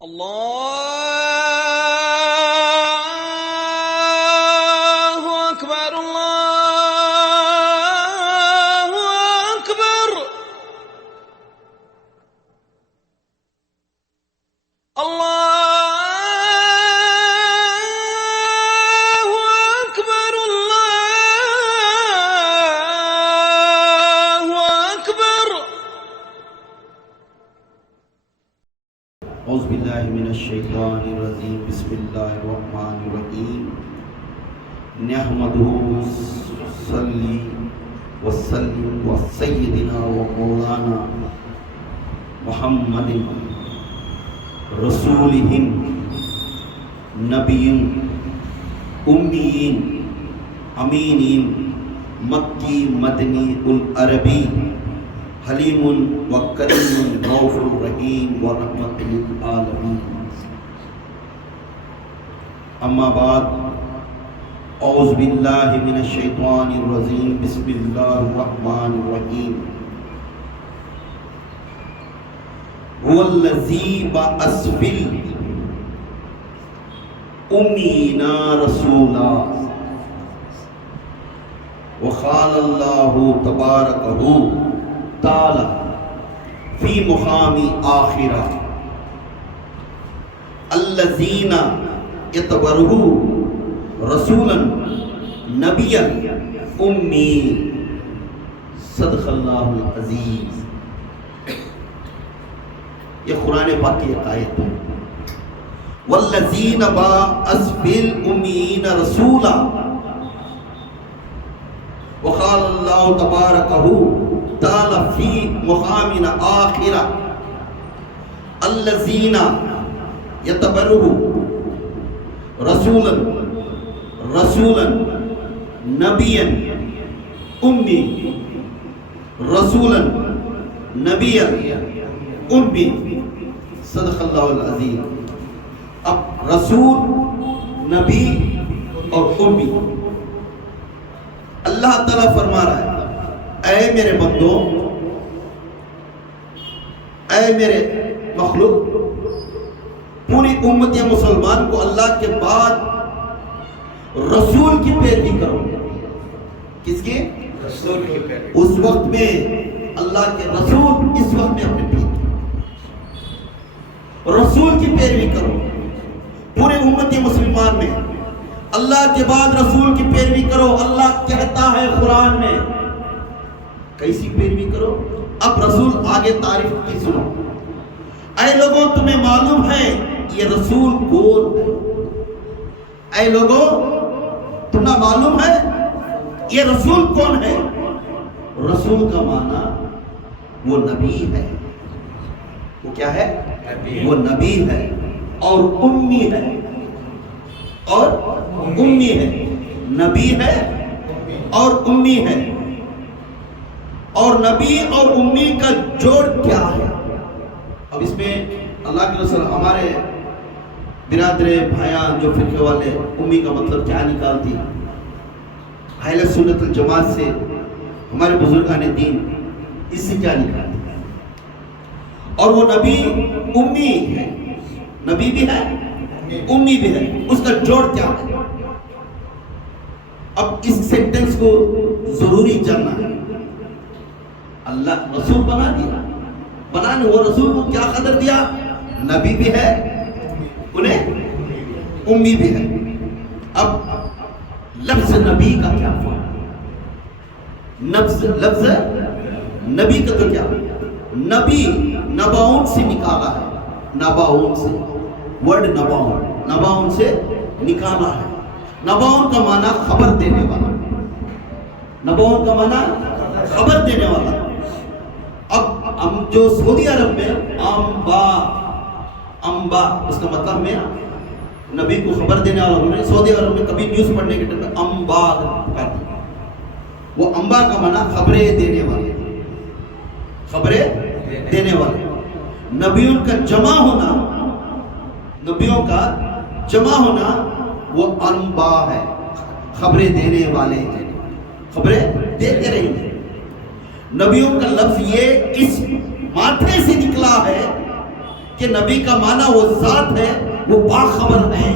الله أكبر الله أكبر الله أكبر الله أكبر. اعوذ باللہ من الشیطان الرجیم بسم اللہ الرحمن الرحیم نحمدہ صلی وسلم وسیدنا ومولانا محمد رسولہم نبیین امیین امینین مکی مدنی العربی حلیم و کریم رؤوف الرحیم و رحمت للعالمین. اما بعد اعوذ باللہ من الشیطان الرجیم بسم اللہ الرحمن الرحیم. هو الذی بعث فی الأمیین رسولا وقال اللہ تبارکہ تعالی فی مقام آخرہ الذین یتبعون رسولا نبیا امی. صدق اللہ العزیز. یہ قرآن پاک کی ایک آیت ہے. والذین بعث فی الأمیین رسولا وقال اللہ تبارکہ تعالی فی مقام آخرہ الذین یتبعون رسولا نبیا امی رسولا نبیا امی. صدق اللہ العظیم. اب رسول نبی اور امی اللہ تعالیٰ فرما رہا ہے اے میرے بندوں، اے میرے مخلوق، پوری امت مسلمان کو اللہ کے بعد رسول کی پیروی کرو. کس کی؟ رسول کی پیروی. اس وقت میں اللہ کے رسول، اس وقت میں اپنے پیٹ رسول کی پیروی کرو. پورے امت مسلمان میں اللہ کے بعد رسول کی پیروی کرو. اللہ کہتا ہے قرآن میں کیسی پیروی کرو؟ اب رسول آگے تعریف کی سنو. اے لوگوں تمہیں معلوم ہے یہ رسول کون ہے؟ اے لوگوں تمہیں معلوم ہے یہ رسول کون ہے؟ رسول کا معنی وہ نبی ہے. وہ کیا ہے؟ وہ نبی ہے اور امی ہے. اور امی ہے. نبی ہے اور امی ہے. اور نبی اور امی کا جوڑ کیا ہے؟ اب اس میں اللہ کے رسول ہمارے برادر بھائیان جو فرقے والے امی کا مطلب کیا نکالتی، اہل سنت الجماعت سے ہمارے بزرگان دین اس سے کیا نکالتی؟ اور وہ نبی امی ہے. نبی بھی ہے امی بھی ہے. اس کا جوڑ کیا ہے؟ اب اس سینٹنس کو ضروری جاننا ہے. اللہ رسول بنا دیا، بنانے وہ رسول کو کیا قدر دیا؟ نبی بھی ہے، انہیں امی بھی ہے. اب لفظ نبی کا کیا فرق؟ لفظ نبی کا تو کیا؟ نبی نباؤن سے نکالا ہے. نباؤن سے ورڈ نباؤن سے نکالا ہے. نباؤن کا معنی خبر دینے والا. نباؤن کا معنی خبر دینے والا. اب ہم جو سعودی عرب میں انبا اس کا مطلب میں نبی کو خبر دینے والا. انہوں نے سعودی عرب میں کبھی نیوز پڑھنے کے ٹائم میں انبا کہتے ہیں. وہ انبا کا معنی خبریں دینے والے. خبریں دینے والے. نبیوں کا جمع ہونا وہ انبا ہے. خبریں دینے والے ہیں، خبریں دیتے رہیں گے. نبیوں کا لفظ یہ اس ماتھے سے نکلا ہے کہ نبی کا معنی وہ ذات ہے، وہ باخبر ہے.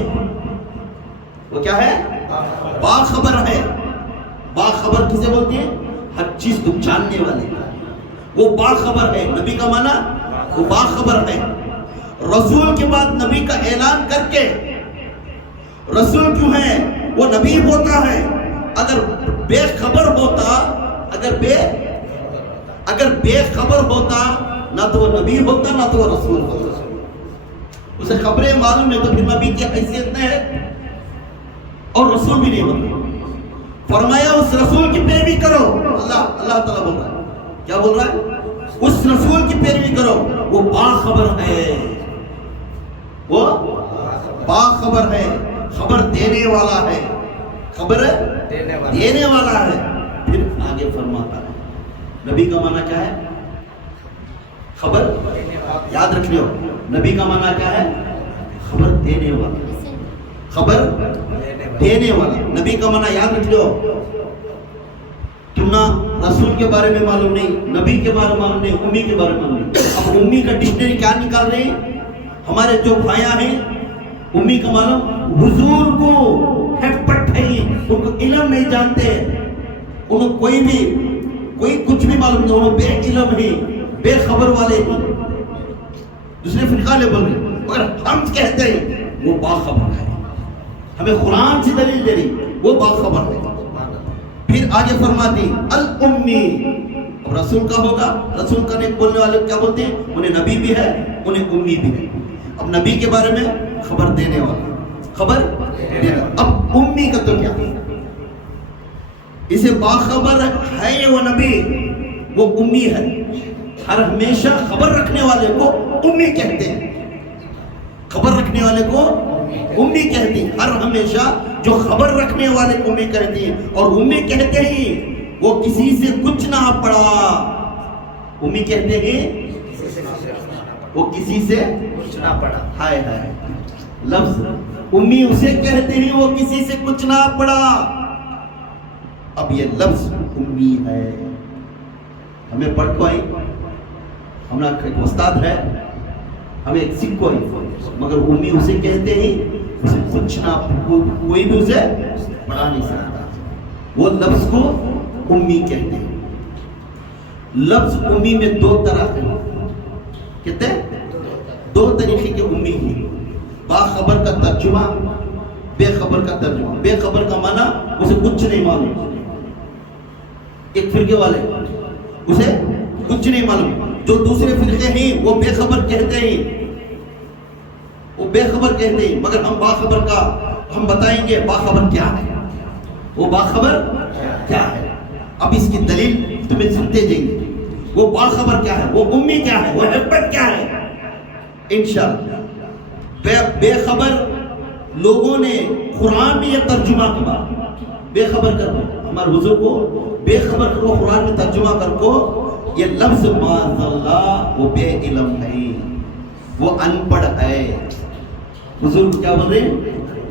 وہ کیا ہے؟ باخبر ہے. باخبر کسے بولتے ہیں؟ ہر چیز کو جاننے والے. وہ باخبر ہے. نبی کا معنی وہ باخبر ہے. رسول کے بعد نبی کا اعلان کر کے، رسول کیوں ہے؟ وہ نبی ہوتا ہے. اگر بے خبر ہوتا، اگر بے خبر ہوتا، نہ تو وہ نبی ہوتا نہ تو وہ رسول ہوتا. اسے خبریں معلوم نہیں تو پھر نبی کی حیثیت نہیں ہے اور رسول بھی نہیں ہوتا. فرمایا اس رسول کی پیروی کرو. اللہ تعالیٰ بول رہا ہے، کیا بول رہا ہے؟ اس رسول کی پیروی کرو، وہ باخبر ہے. وہ باخبر ہے، خبر دینے والا ہے، خبر دینے والا ہے. پھر آگے فرماتا ہے نبی کا معنی کیا ہے؟ خبر. یاد رکھ لو، نبی کا معنی کیا ہے؟ خبر دینے والا. خبر دینے والا. نبی کا معنی یاد رکھ لو. تم نہ رسول کے بارے میں معلوم نہیں، نبی کے بارے میں معلوم نہیں، امی کے بارے میں معلوم نہیں. اب امی کا ڈکشنری کیا نکال رہے ہیں؟ ہمارے جو بھائیاں ہیں، امی کا معلوم حضور کو ہیپٹ ہے، ان کو علم نہیں جانتے، انہوں کوئی کچھ بھی معلوم نہیں، انہوں بے علم ہے، بے خبر والے ہیں. دوسرے فرقہ لے بول رہے، مگر ہم کہتے ہیں وہ باخبر ہے. ہمیں قرآن سے دلیل دے رہی، وہ باخبر ہے. پھر آگے فرماتی الامی. اب رسول کا ہوگا، رسول کا نہیں بولنے والے کیا بولتے ہیں؟ انہیں نبی بھی ہے، انہیں امی بھی ہے. اب نبی کے بارے میں خبر دینے والا، خبر دینے. اب امی کا تو کیا؟ اسے باخبر ہے وہ نبی، وہ امی ہے. ہر ہمیشہ خبر رکھنے والے کو امی کہتے ہیں. خبر رکھنے والے کو امی کہتے ہیں. ہر ہمیشہ جو خبر رکھنے والے کو امی کہتے ہیں. اور امی کہتے ہیں وہ کسی سے کچھ نہ پڑھا. امی کہتے ہیں وہ کسی سے کچھ نہ پڑھا. ہائے ہائے لفظ امی اسے کہتے ہیں وہ کسی سے کچھ نہ پڑھا. اب یہ لفظ امی ہے. ہمیں پڑھ کو آئی، ہمارا ایک استاد ہے، ہمیں ایک سکھ کو آئی، مگر امی اسے کہتے ہیں اسے کچھ نہ، کوئی بھی اسے پڑھا نہیں سکتا. وہ لفظ کو امی کہتے ہیں. لفظ امی میں دو طرح ہیں. کہتے ہیں دو طریقے کے امی ہیں. باخبر کا ترجمہ، بے خبر کا ترجمہ. بے خبر کا معنی اسے کچھ نہیں معلوم. ایک فرقے والے اسے کچھ نہیں معلوم. جو دوسرے فرقے ہیں وہ بے خبر کہتے ہیں، وہ بے خبر کہتے ہیں. مگر ہم باخبر کا ہم بتائیں گے باخبر کیا ہے. وہ باخبر کیا ہے؟ اب اس کی دلیل تمہیں سنتے جائیں گے. وہ باخبر کیا ہے، وہ امی کیا ہے، وہ ہیپٹ کیا ہے انشاءاللہ. بے خبر لوگوں نے قرآن میں یہ ترجمہ کیا، بے خبر کر دو. ہمارے حضور کو بے خبر کرو، قرآن میں ترجمہ کر کو. یہ لفظ معاذ اللہ وہ بے علم ہے، وہ ان پڑھ ہے. حضور کو کیا بول رہے ہیں؟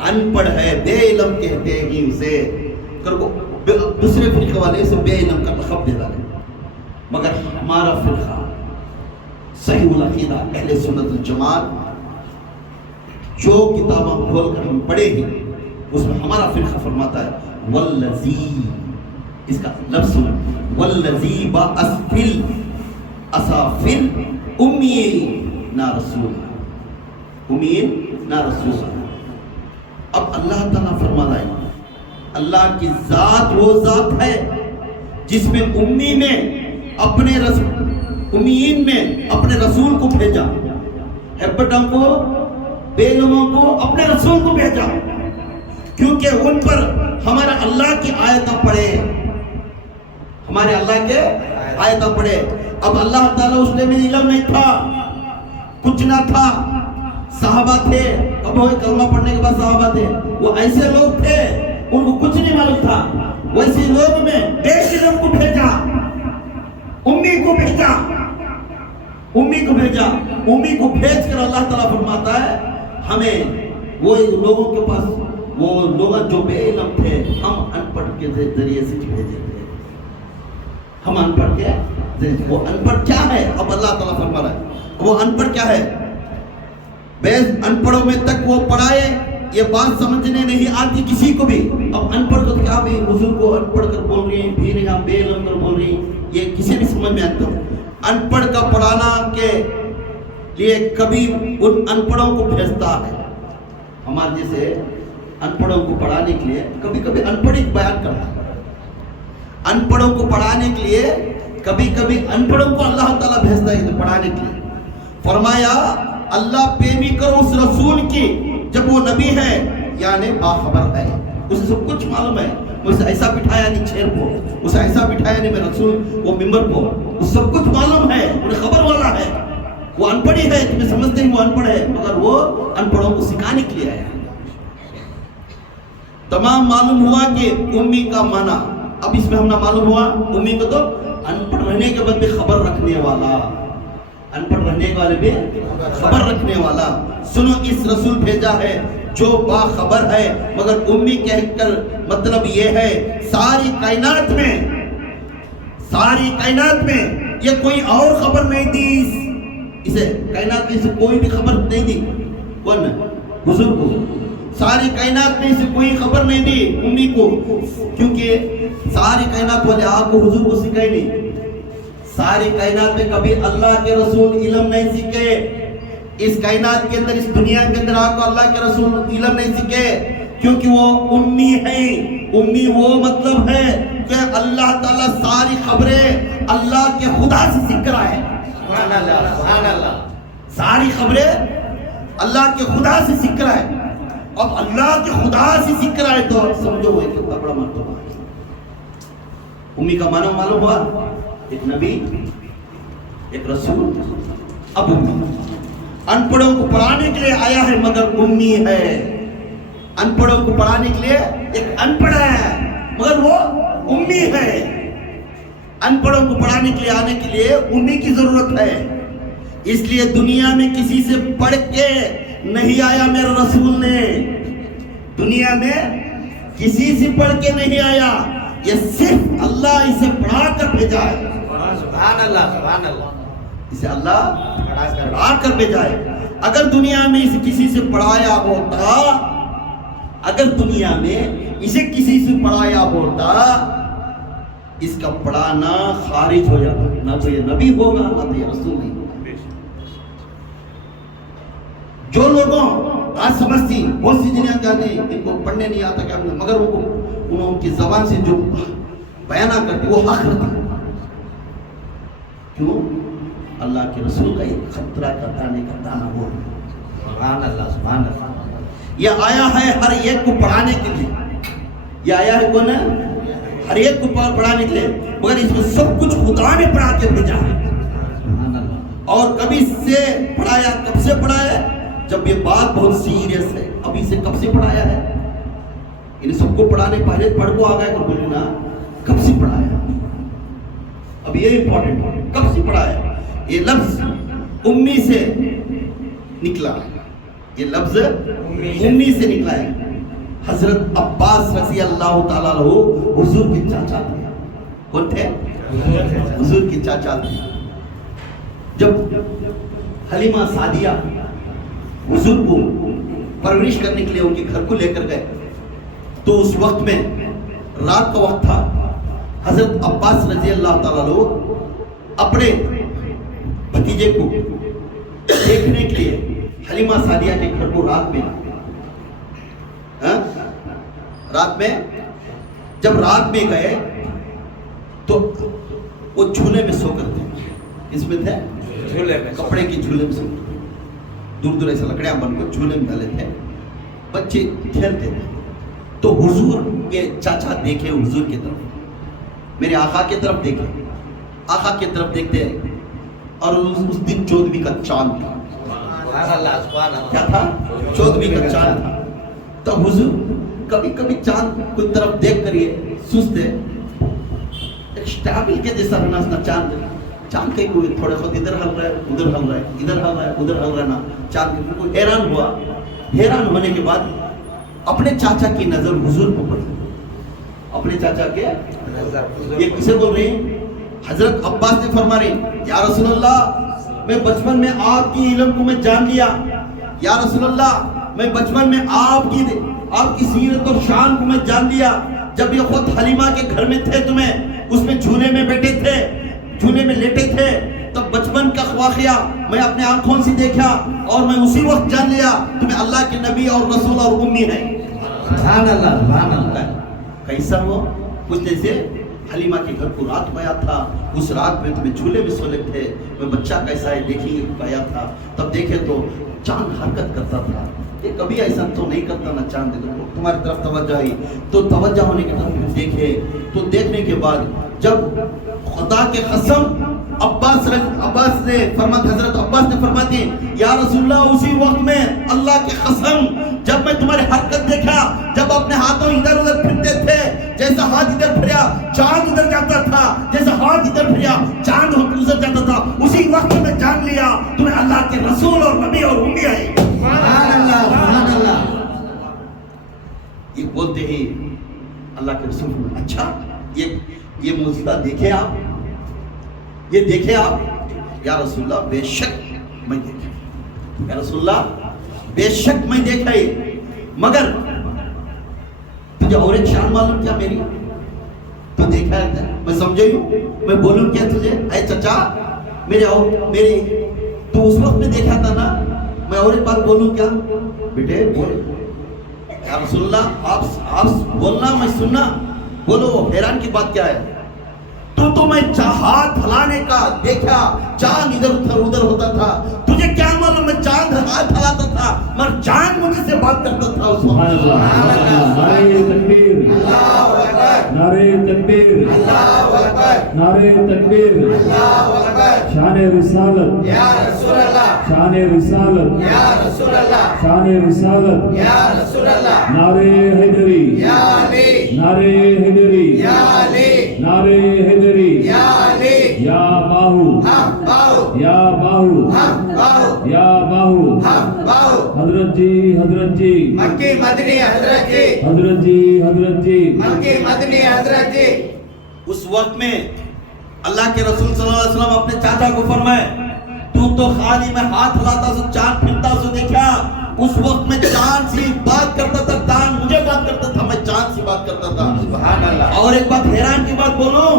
ان پڑھ ہے، بے علم کہتے ہیں اسے. کر کو دوسرے فرقے والے سے بے علم کا لقب دیتا ہے. مگر ہمارا فرقہ صحیح العقیدہ اہل سنت الجماعت جو کتاباں کھول کر ہم پڑھے ہیں اس میں ہمارا فرقہ فرماتا ہے والذی. اس کا لفظ سنیں، والذی باسفل اسافل امین نا رسول، امین نا رسول. اب اللہ تعالیٰ فرماتا ہے اللہ کی ذات وہ ذات ہے جس میں امی میں اپنے امین میں اپنے رسول کو بھیجا، ہیپٹوں کو، بے علموں کو، اپنے رسول کو بھیجا، کیونکہ ان پر ہمارا اللہ کی آیتیں پڑھے، ہمارے اللہ کے آیتیں پڑھے. اب اللہ تعالیٰ اس نے بھی علم نہیں تھا، کچھ نہ تھا. صحابہ تھے، اب وہ کلمہ پڑھنے کے بعد صحابہ تھے، وہ ایسے لوگ تھے ان کو کچھ نہیں معلوم تھا. ویسے لوگ میں بے علم کو بھیجا، امی کو بھیجا، امی کو بھیجا. امی کو بھیج کر اللہ تعالیٰ فرماتا ہے ہمیں وہ لوگوں کے پاس، وہ لوگ جو بے علم تھے ہم ان پڑھ کے ذریعے سے بھیجے تھے. ہم ان پڑھ کے، وہ ان پڑھ کیا ہے؟ اب اللہ تعالیٰ فرما رہا ہے وہ ان پڑھ کیا ہے. بیس ان پڑھوں میں تک وہ پڑھائے، یہ بات سمجھنے نہیں آتی کسی کو بھی. اب ان پڑھ تو کیا بھی حضور کو ان پڑھ کر بول رہی ہیں، بھی رہا بے علم کر بول رہی ہیں، یہ کسی بھی سمجھ میں آتا. ان پڑھ کا پڑھانا کے لیے کبھی ان ان پڑھوں کو بھیجتا ہے. ہمارے جیسے ان پڑھوں کو پڑھانے کے لیے کبھی کبھی ان پڑھ ہی بیان کرتا ہے. ان پڑھوں کو پڑھانے کے لیے کبھی کبھی ان پڑھوں کو اللہ تعالیٰ بھیجتا ہے پڑھانے کے لیے. فرمایا اللہ پیروی کرو اس رسول کی جب وہ نبی ہے یعنی باخبر ہے، اسے سب کچھ معلوم ہے. اسے ایسا بٹھایا نہیں چیر کو، اسے ایسا بٹھایا نہیں میں رسول وہ ممبر کو، اس سب کچھ معلوم ہے، انہیں خبر والا ہے. وہ ان پڑھی ہے، تمہیں سمجھتے ہیں وہ ان پڑھ ہے، مگر وہ ان پڑھوں کو سکھانے کے لیے آیا. تمام معلوم ہوا کہ امی کا معنی، اب اس میں ہم نہ معلوم ہوا امی کو تو ان پڑھ رہنے کے بعد بھی خبر رکھنے والا، ان پڑھ رہنے والے بھی خبر رکھنے والا. سنو اس رسول بھیجا ہے جو باخبر ہے مگر امی کہہ کر مطلب یہ ہے ساری کائنات میں یہ کوئی اور خبر نہیں دی، اسے کائنات میں اسے کوئی بھی خبر نہیں دی. کون حضور کو ساری کائنات میں اسے کوئی خبر نہیں دی امی کو، کیونکہ ساری کائنات والے آپ کو حضور کو سکھائے نہیں. ساری کائنات میں کبھی اللہ کے رسول علم نہیں سیکھے. اس کائنات کے اندر، اس دنیا کے اندر آپ کو اللہ کے رسول علم نہیں سیکھے، کیونکہ وہ امی ہیں. امی وہ مطلب ہے کہ اللہ تعالیٰ ساری خبریں اللہ کے خدا سے سیکھ رہا ہے. سبحان اللہ سبحان اللہ. ساری خبریں اللہ کے خدا سے سیکھ رہا ہے. اب اللہ کے خدا سے سیکھ رہا ہے تو سمجھو وہ کتنا بڑا مرتبہ ہے. امی کا معنی معلوم ہوا، ایک نبی، ایک رسول. اب امی ان پڑھوں کو پڑھانے کے لیے آیا ہے مگر امی ہے. ان پڑھوں کو پڑھانے کے لیے ایک ان پڑھ ہے مگر وہ امی ہے. ان پڑھوں کو پڑھانے کے لیے آنے کے لیے امی کی ضرورت ہے. اس لیے دنیا میں کسی سے پڑھ کے نہیں آیا میرا رسول نے، دنیا میں کسی سے پڑھ کے نہیں آیا، یہ صرف اللہ اسے پڑھا کر بھیجا ہے. سبحان اللہ سبحان اللہ. اسے اللہ پڑھا کر بھیجا ہے. اگر دنیا میں اسے کسی سے پڑھایا ہوتا، اگر دنیا میں اسے کسی سے پڑھایا ہوتا، اس کا پڑھانا خارج ہو جاتا. نہ تو یہ نبی ہوگا نہ تو یہ رسول نہیں ہوگا. جو لوگوں آج سمجھتی بہت سی دنیا کہتے ہیں ان کو پڑھنے نہیں آتا کیا، مگر ان کی زبان سے جو بیانہ کرتے وہ حق رہتا. کیوں؟ اللہ کے رسول کا ایک خطرہ کا دانے کا دانہ وہ. سبحان اللہ سبحان اللہ. یہ آیا ہے ہر ایک کو پڑھانے کے لیے. یہ آیا ہے کون ہے؟ ہر ایک کو پڑھانے کے لیے، مگر اس میں سب کچھ خدا نے پڑھا کے بھیجا ہے. اور کبھی سے پڑھایا، کب سے پڑھایا؟ جب یہ بات بہت سیریس ہے. ابھی سے کب سے پڑھایا ہے؟ ان سب کو پڑھانے پہلے پڑھ کو آ گئے تو بولے نا کب سے پڑھایا. اب یہ امپورٹنٹ ہے، کب سے پڑھایا. یہ لفظ امی سے نکلا ہے، یہ لفظ امی سے نکلا ہے. حضرت عباس رضی اللہ تعالیٰ عنہ حضور کے چاچا تھے. کون تھے؟ حضور کے چاچا تھے. جب حلیمہ سعدیہ حضور کو پرورش کرنے کے لیے ان کے گھر کو لے کر گئے تو اس وقت میں رات کا وقت تھا. حضرت عباس رضی اللہ تعالیٰ عنہ اپنے بھتیجے کو دیکھنے کے لیے حلیمہ سعدیہ کے گھر کو رات میں جب رات میں گئے تو وہ جھولے میں سو کر تھے. اس میں تھے جھولے میں، کپڑے کے جھولے میں سو، دور دور ایسے لکڑیاں بن کر جھولے میں ڈالے تھے. بچے کھیلتے تھے. تو حضور کے چاچا دیکھے حضور کی طرف، میرے آقا کی طرف دیکھے. آقا کی طرف دیکھتے اور اس دن 14ویں کا چاند تھا. کیا تھا؟ 14ویں کا چاند تھا. تو حضور کبھی کبھی چاند کوئی طرف دیکھ کر یہ سوچتے ایک سٹابل کے جیسا بنا چاند کے کوئی تھوڑے خود ادھر ہل رہا ہے ادھر ہل رہا ہے ادھر ہل رہا ہے ادھر ہل رہا ہے نا. چاند کے کوئی حیران ہوا. حیران ہونے کے بعد اپنے چاچا کی نظر حضور کو پڑی. اپنے چاچا کے نظر یہ کسے بول رہے ہیں؟ حضرت عباس نے فرما رہے یا رسول اللہ میں بچپن میں آپ کی علم کو میں جان لیا، یا رسول اللہ میں بچپن میں آپ کی سیرت اور شان کو میں جان لیا، جب یہ خود حلیمہ کے گھر میں تھے تمہیں اس میں جھولے میں بیٹھے تھے، جھولے میں لیٹے تھے، تب بچپن کا واقعہ میں اپنے آنکھوں سے دیکھا اور میں اسی وقت جان لیا تمہیں اللہ کے نبی اور رسول اور امی ہیں۔ سبحان اللہ سبحان اللہ۔ کیسا وہ؟ کچھ جیسے حلیمہ کے گھر کو رات پایا تھا، اس رات میں تمہیں جھولے میں سولے تھے، میں بچہ کیسا ہے دیکھیں گے پایا تھا، تب دیکھے تو چاند حرکت کرتا تھا، یہ کبھی ایسا تو نہیں کرتا نا چاند، تمہاری طرف توجہ آئی تو توجہ ہونے کے طرف دیکھے تو دیکھنے کے بعد جب خدا کے قسم عباس نے فرمایا، حضرت عباس نے فرماتے ہیں یا رسول اللہ اسی وقت میں اللہ کی قسم جب میں تمہاری حرکت دیکھا، جب اپنے ہاتھوں ادھر ادھر پھرتے تھے، جیسا ہاتھ ادھر پھریا چاند ادھر جاتا تھا، جیسا ہاتھ ادھر پھریا چاند ادھر جاتا تھا، اسی وقت میں جان لیا تمہیں اللہ کے رسول اور نبی اور امی آئی۔ سبحان اللہ سبحان اللہ۔ یہ بولتے ہی اللہ کے رسول، اچھا یہ موجودہ دیکھے آپ، یہ دیکھے آپ؟ یا رسول اللہ بے شک میں دیکھا، یا رسول اللہ بے شک میں دیکھا ہے، مگر تجھے اور ایک شان معلوم کیا میری؟ تو دیکھا ہے میں سمجھے ہوں، میں بولوں کیا تجھے؟ اے چچا میری تو اس وقت میں دیکھا تھا نا، میں اور ایک بات بولوں کیا؟ بیٹے بول یا رسول اللہ آپ بولنا میں سننا، بولو حیران کی بات کیا ہے؟ تو میں ہاتھ ہلانے کا دیکھا چاند ادھر ادھر ہوتا تھا، تجھے کیا معلوم میں چاند ہاتھ ہلاتا تھا مگر چاند مجھے سے بات کرتا تھا اس وقت۔ نعرہ تکبیر، اللہ اکبر، نعرہ تکبیر، اللہ اکبر، نعرہ تکبیر، اللہ اکبر، شان رسالت، یا رسول اللہ، شان رسالت، یا رسول اللہ، شان رسالت، یا رسول اللہ، نعرہ حیدری، یا علی، نعرہ حیدری، یا علی، نعرہ حیدری، یا علی، یا باہو، حق باہو، یا باہو، حق باہو، یا باہو، حق باہو، حضرت جی مکی مدنی حضرت جی، حضرت جی مکی مدنی حضرت جی۔ اس وقت میں اللہ کے رسول صلی اللہ علیہ وسلم اپنے چاچا کو فرمائے تو خالی میں ہاتھ ہلاتا سو چاند پھرتا سو دیکھا، اس وقت میں چاند سے بات کرتا تھا، چاند مجھے بات کرتا تھا، میں چاند سے بات کرتا تھا۔ سبحان اللہ۔ اور ایک بات حیران کی بات بولوں،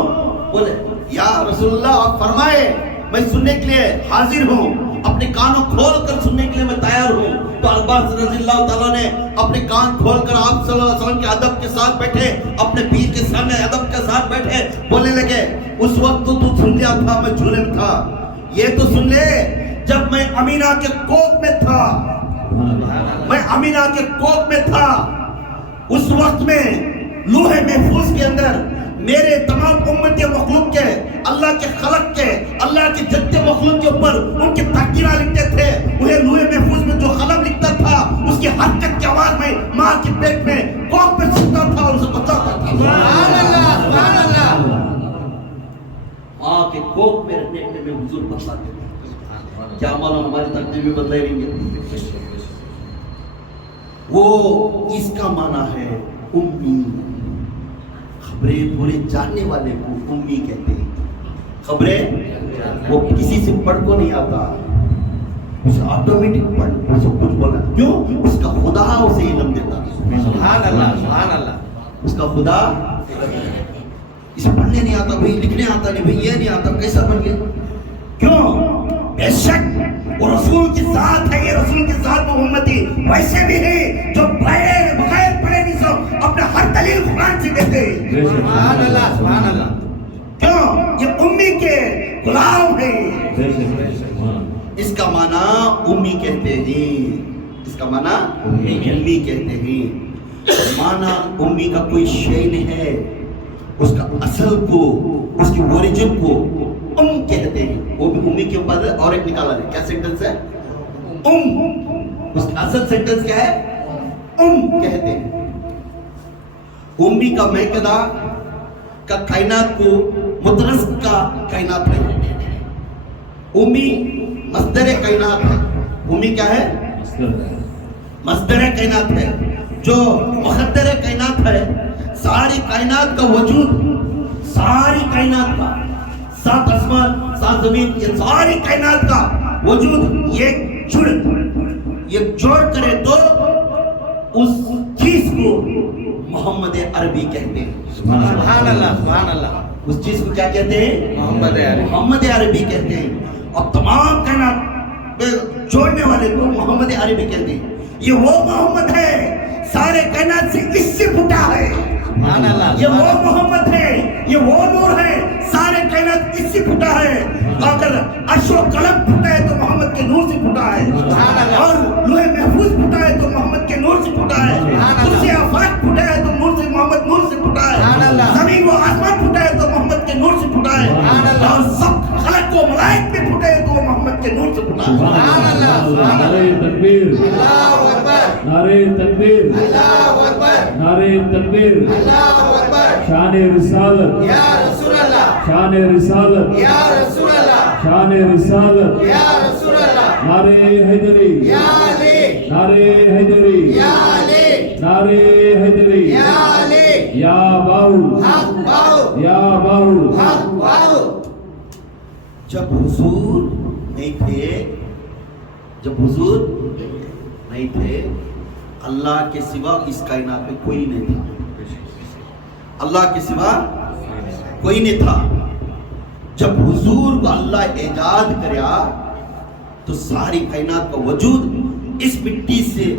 بولے یا رسول اللہ آپ فرمائے میں سننے کے لیے حاضر ہوں، اپنے کانوں کھول کر سننے کے لیے میں تیار ہوں۔ تو عباس رضی اللہ تعالیٰ نے اپنے کان کھول کر آپ صلی اللہ علیہ وسلم کے ادب کے ساتھ بیٹھے، اپنے پیر کے سامنے ادب کے ساتھ بیٹھے، بولنے لگے اس وقت تو سن لیا تھا میں جھولے میں تھا، یہ تو سن لے جب میں امینہ کے کوکھ میں تھا، میں امینہ کے کوکھ میں تھا، اس وقت میں لوح محفوظ کے اندر میرے تمام امت مخلوق کے، اللہ کے خلق کے، اللہ کے جد مخلوق کے اوپر ان کے تقدیرات لکھتے تھے، انہیں لوح محفوظ میں جو قلم لکھتا تھا اس کی حرکت کی آواز میں ماں کے پیٹ میں کوکھ میں سنتا تھا اور اسے بچاتا تھا۔ سبحان اللہ سبحان اللہ۔ ماں کے کوکھ میں رہنے میں حضور بتلاتے تھے، کیا معلوم ہماری تقدیر میں بدلے رہیں گے؟ وہ اس کا معنی ہے امی، خبریں پورے جاننے والے کو امی کہتے ہیں، خبریں وہ کسی سے پڑھ کو نہیں آتا، اسے آٹومیٹک پڑھ اسے کچھ بولا، کیوں؟ اس کا خدا اسے علم دیتا۔ سبحان اللہ سبحان اللہ۔ اس کا خدا اسے پڑھنے نہیں آتا، بھئی لکھنے آتا نہیں، بھئی یہ نہیں آتا، کیسا بن گیا؟ کیوں؟ بے شک وہ رسول کی ذات ہے، یہ رسول کی ذات محمدی ویسے بھی ہے جو بغیر پڑھے نہیں سو اپنے ہر دلیل قرآن سے دیتے ہیں۔ سبحان اللہ سبحان اللہ۔ کیوں؟ یہ امی کے غلام ہیں۔ اس کا معنی امی کہتے ہیں، اس کا معنی امی کہتے ہیں۔ معنی امی کا کوئی شے نہیں ہے، اس کا اصل کو، اس کی اوریجن کو کہتے ہیں۔ وہ بھی امی کے اوپر اور ایک نکالا ہے، کیا سینٹنس ہے؟ اس کا اصل سینٹنس کیا ہے؟ کہتے ہیں۔ امی کا میکدہ کا کائنات کو مدرس کا کائنات ہے، امی مصدر کائنات ہے۔ امی کیا ہے؟ مصدر کائنات ہے، جو مقدر کائنات ہے۔ ساری کائنات کا وجود، ساری کائنات کا، سات آسمان سات زمین، یہ ساری کائنات کا وجود، یہ جڑ، یہ جوڑ کرے تو اس چیز کو محمد عربی کہتے ہیں. سبحان اللہ سبحان اللہ. اس چیز کو کیا کہتے ہیں؟ محمد عربی. محمد عربی کہتے ہیں. اور تمام کائنات جوڑنے والے کو محمد عربی کہتے ہیں. یہ وہ محمد ہے سارے کائنات سے اس سے پھوٹا ہے. سبحان اللہ. یہ وہ محمد ہے, یہ وہ نور ہے سارے کائنات اس سے پھوٹا ہے. اگر عرش و قلم پھوٹا ہے تو محمد کے نور سے پھوٹا ہے, اور لوح محفوظ پھوٹا ہے تو محمد کے نور سے پھوٹا ہے. کرسی آفاق پھوٹا ہے تو نور سے محمد نور سے پھوٹا ہے. زمین و آسمان پھوٹا ہے تو محمد کے نور سے پھوٹا ہے. اور سب خلق و ملائک میں پھوٹے ہیں تو وہ محمد کے نور سے پھوٹا ہے. سبحان اللہ. نعرہ تکبیر, اللہ اکبر. نعرہ تکبیر, اللہ اکبر. نعرہ تکبیر. اللہ اکبر. شان رسالت, یا رسول اللہ. شان رسالت, یا رسول اللہ. شان رسالت. یا رسول اللہ. نعرہ حیدری, یا علی. نعرہ حیدری, یا علی. نعرہ حیدری, یا علی. یا باہو, حق باہو. یا باہو. حق باہو. جب حضور نہیں تھے, جب حضور نہیں تھے, اللہ کے سوا اس کائنات میں کوئی نہیں تھا. اللہ کے سوا کوئی نہیں تھا. جب حضور کو اللہ ایجاد کریا تو ساری کائنات کا وجود اس مٹی سے,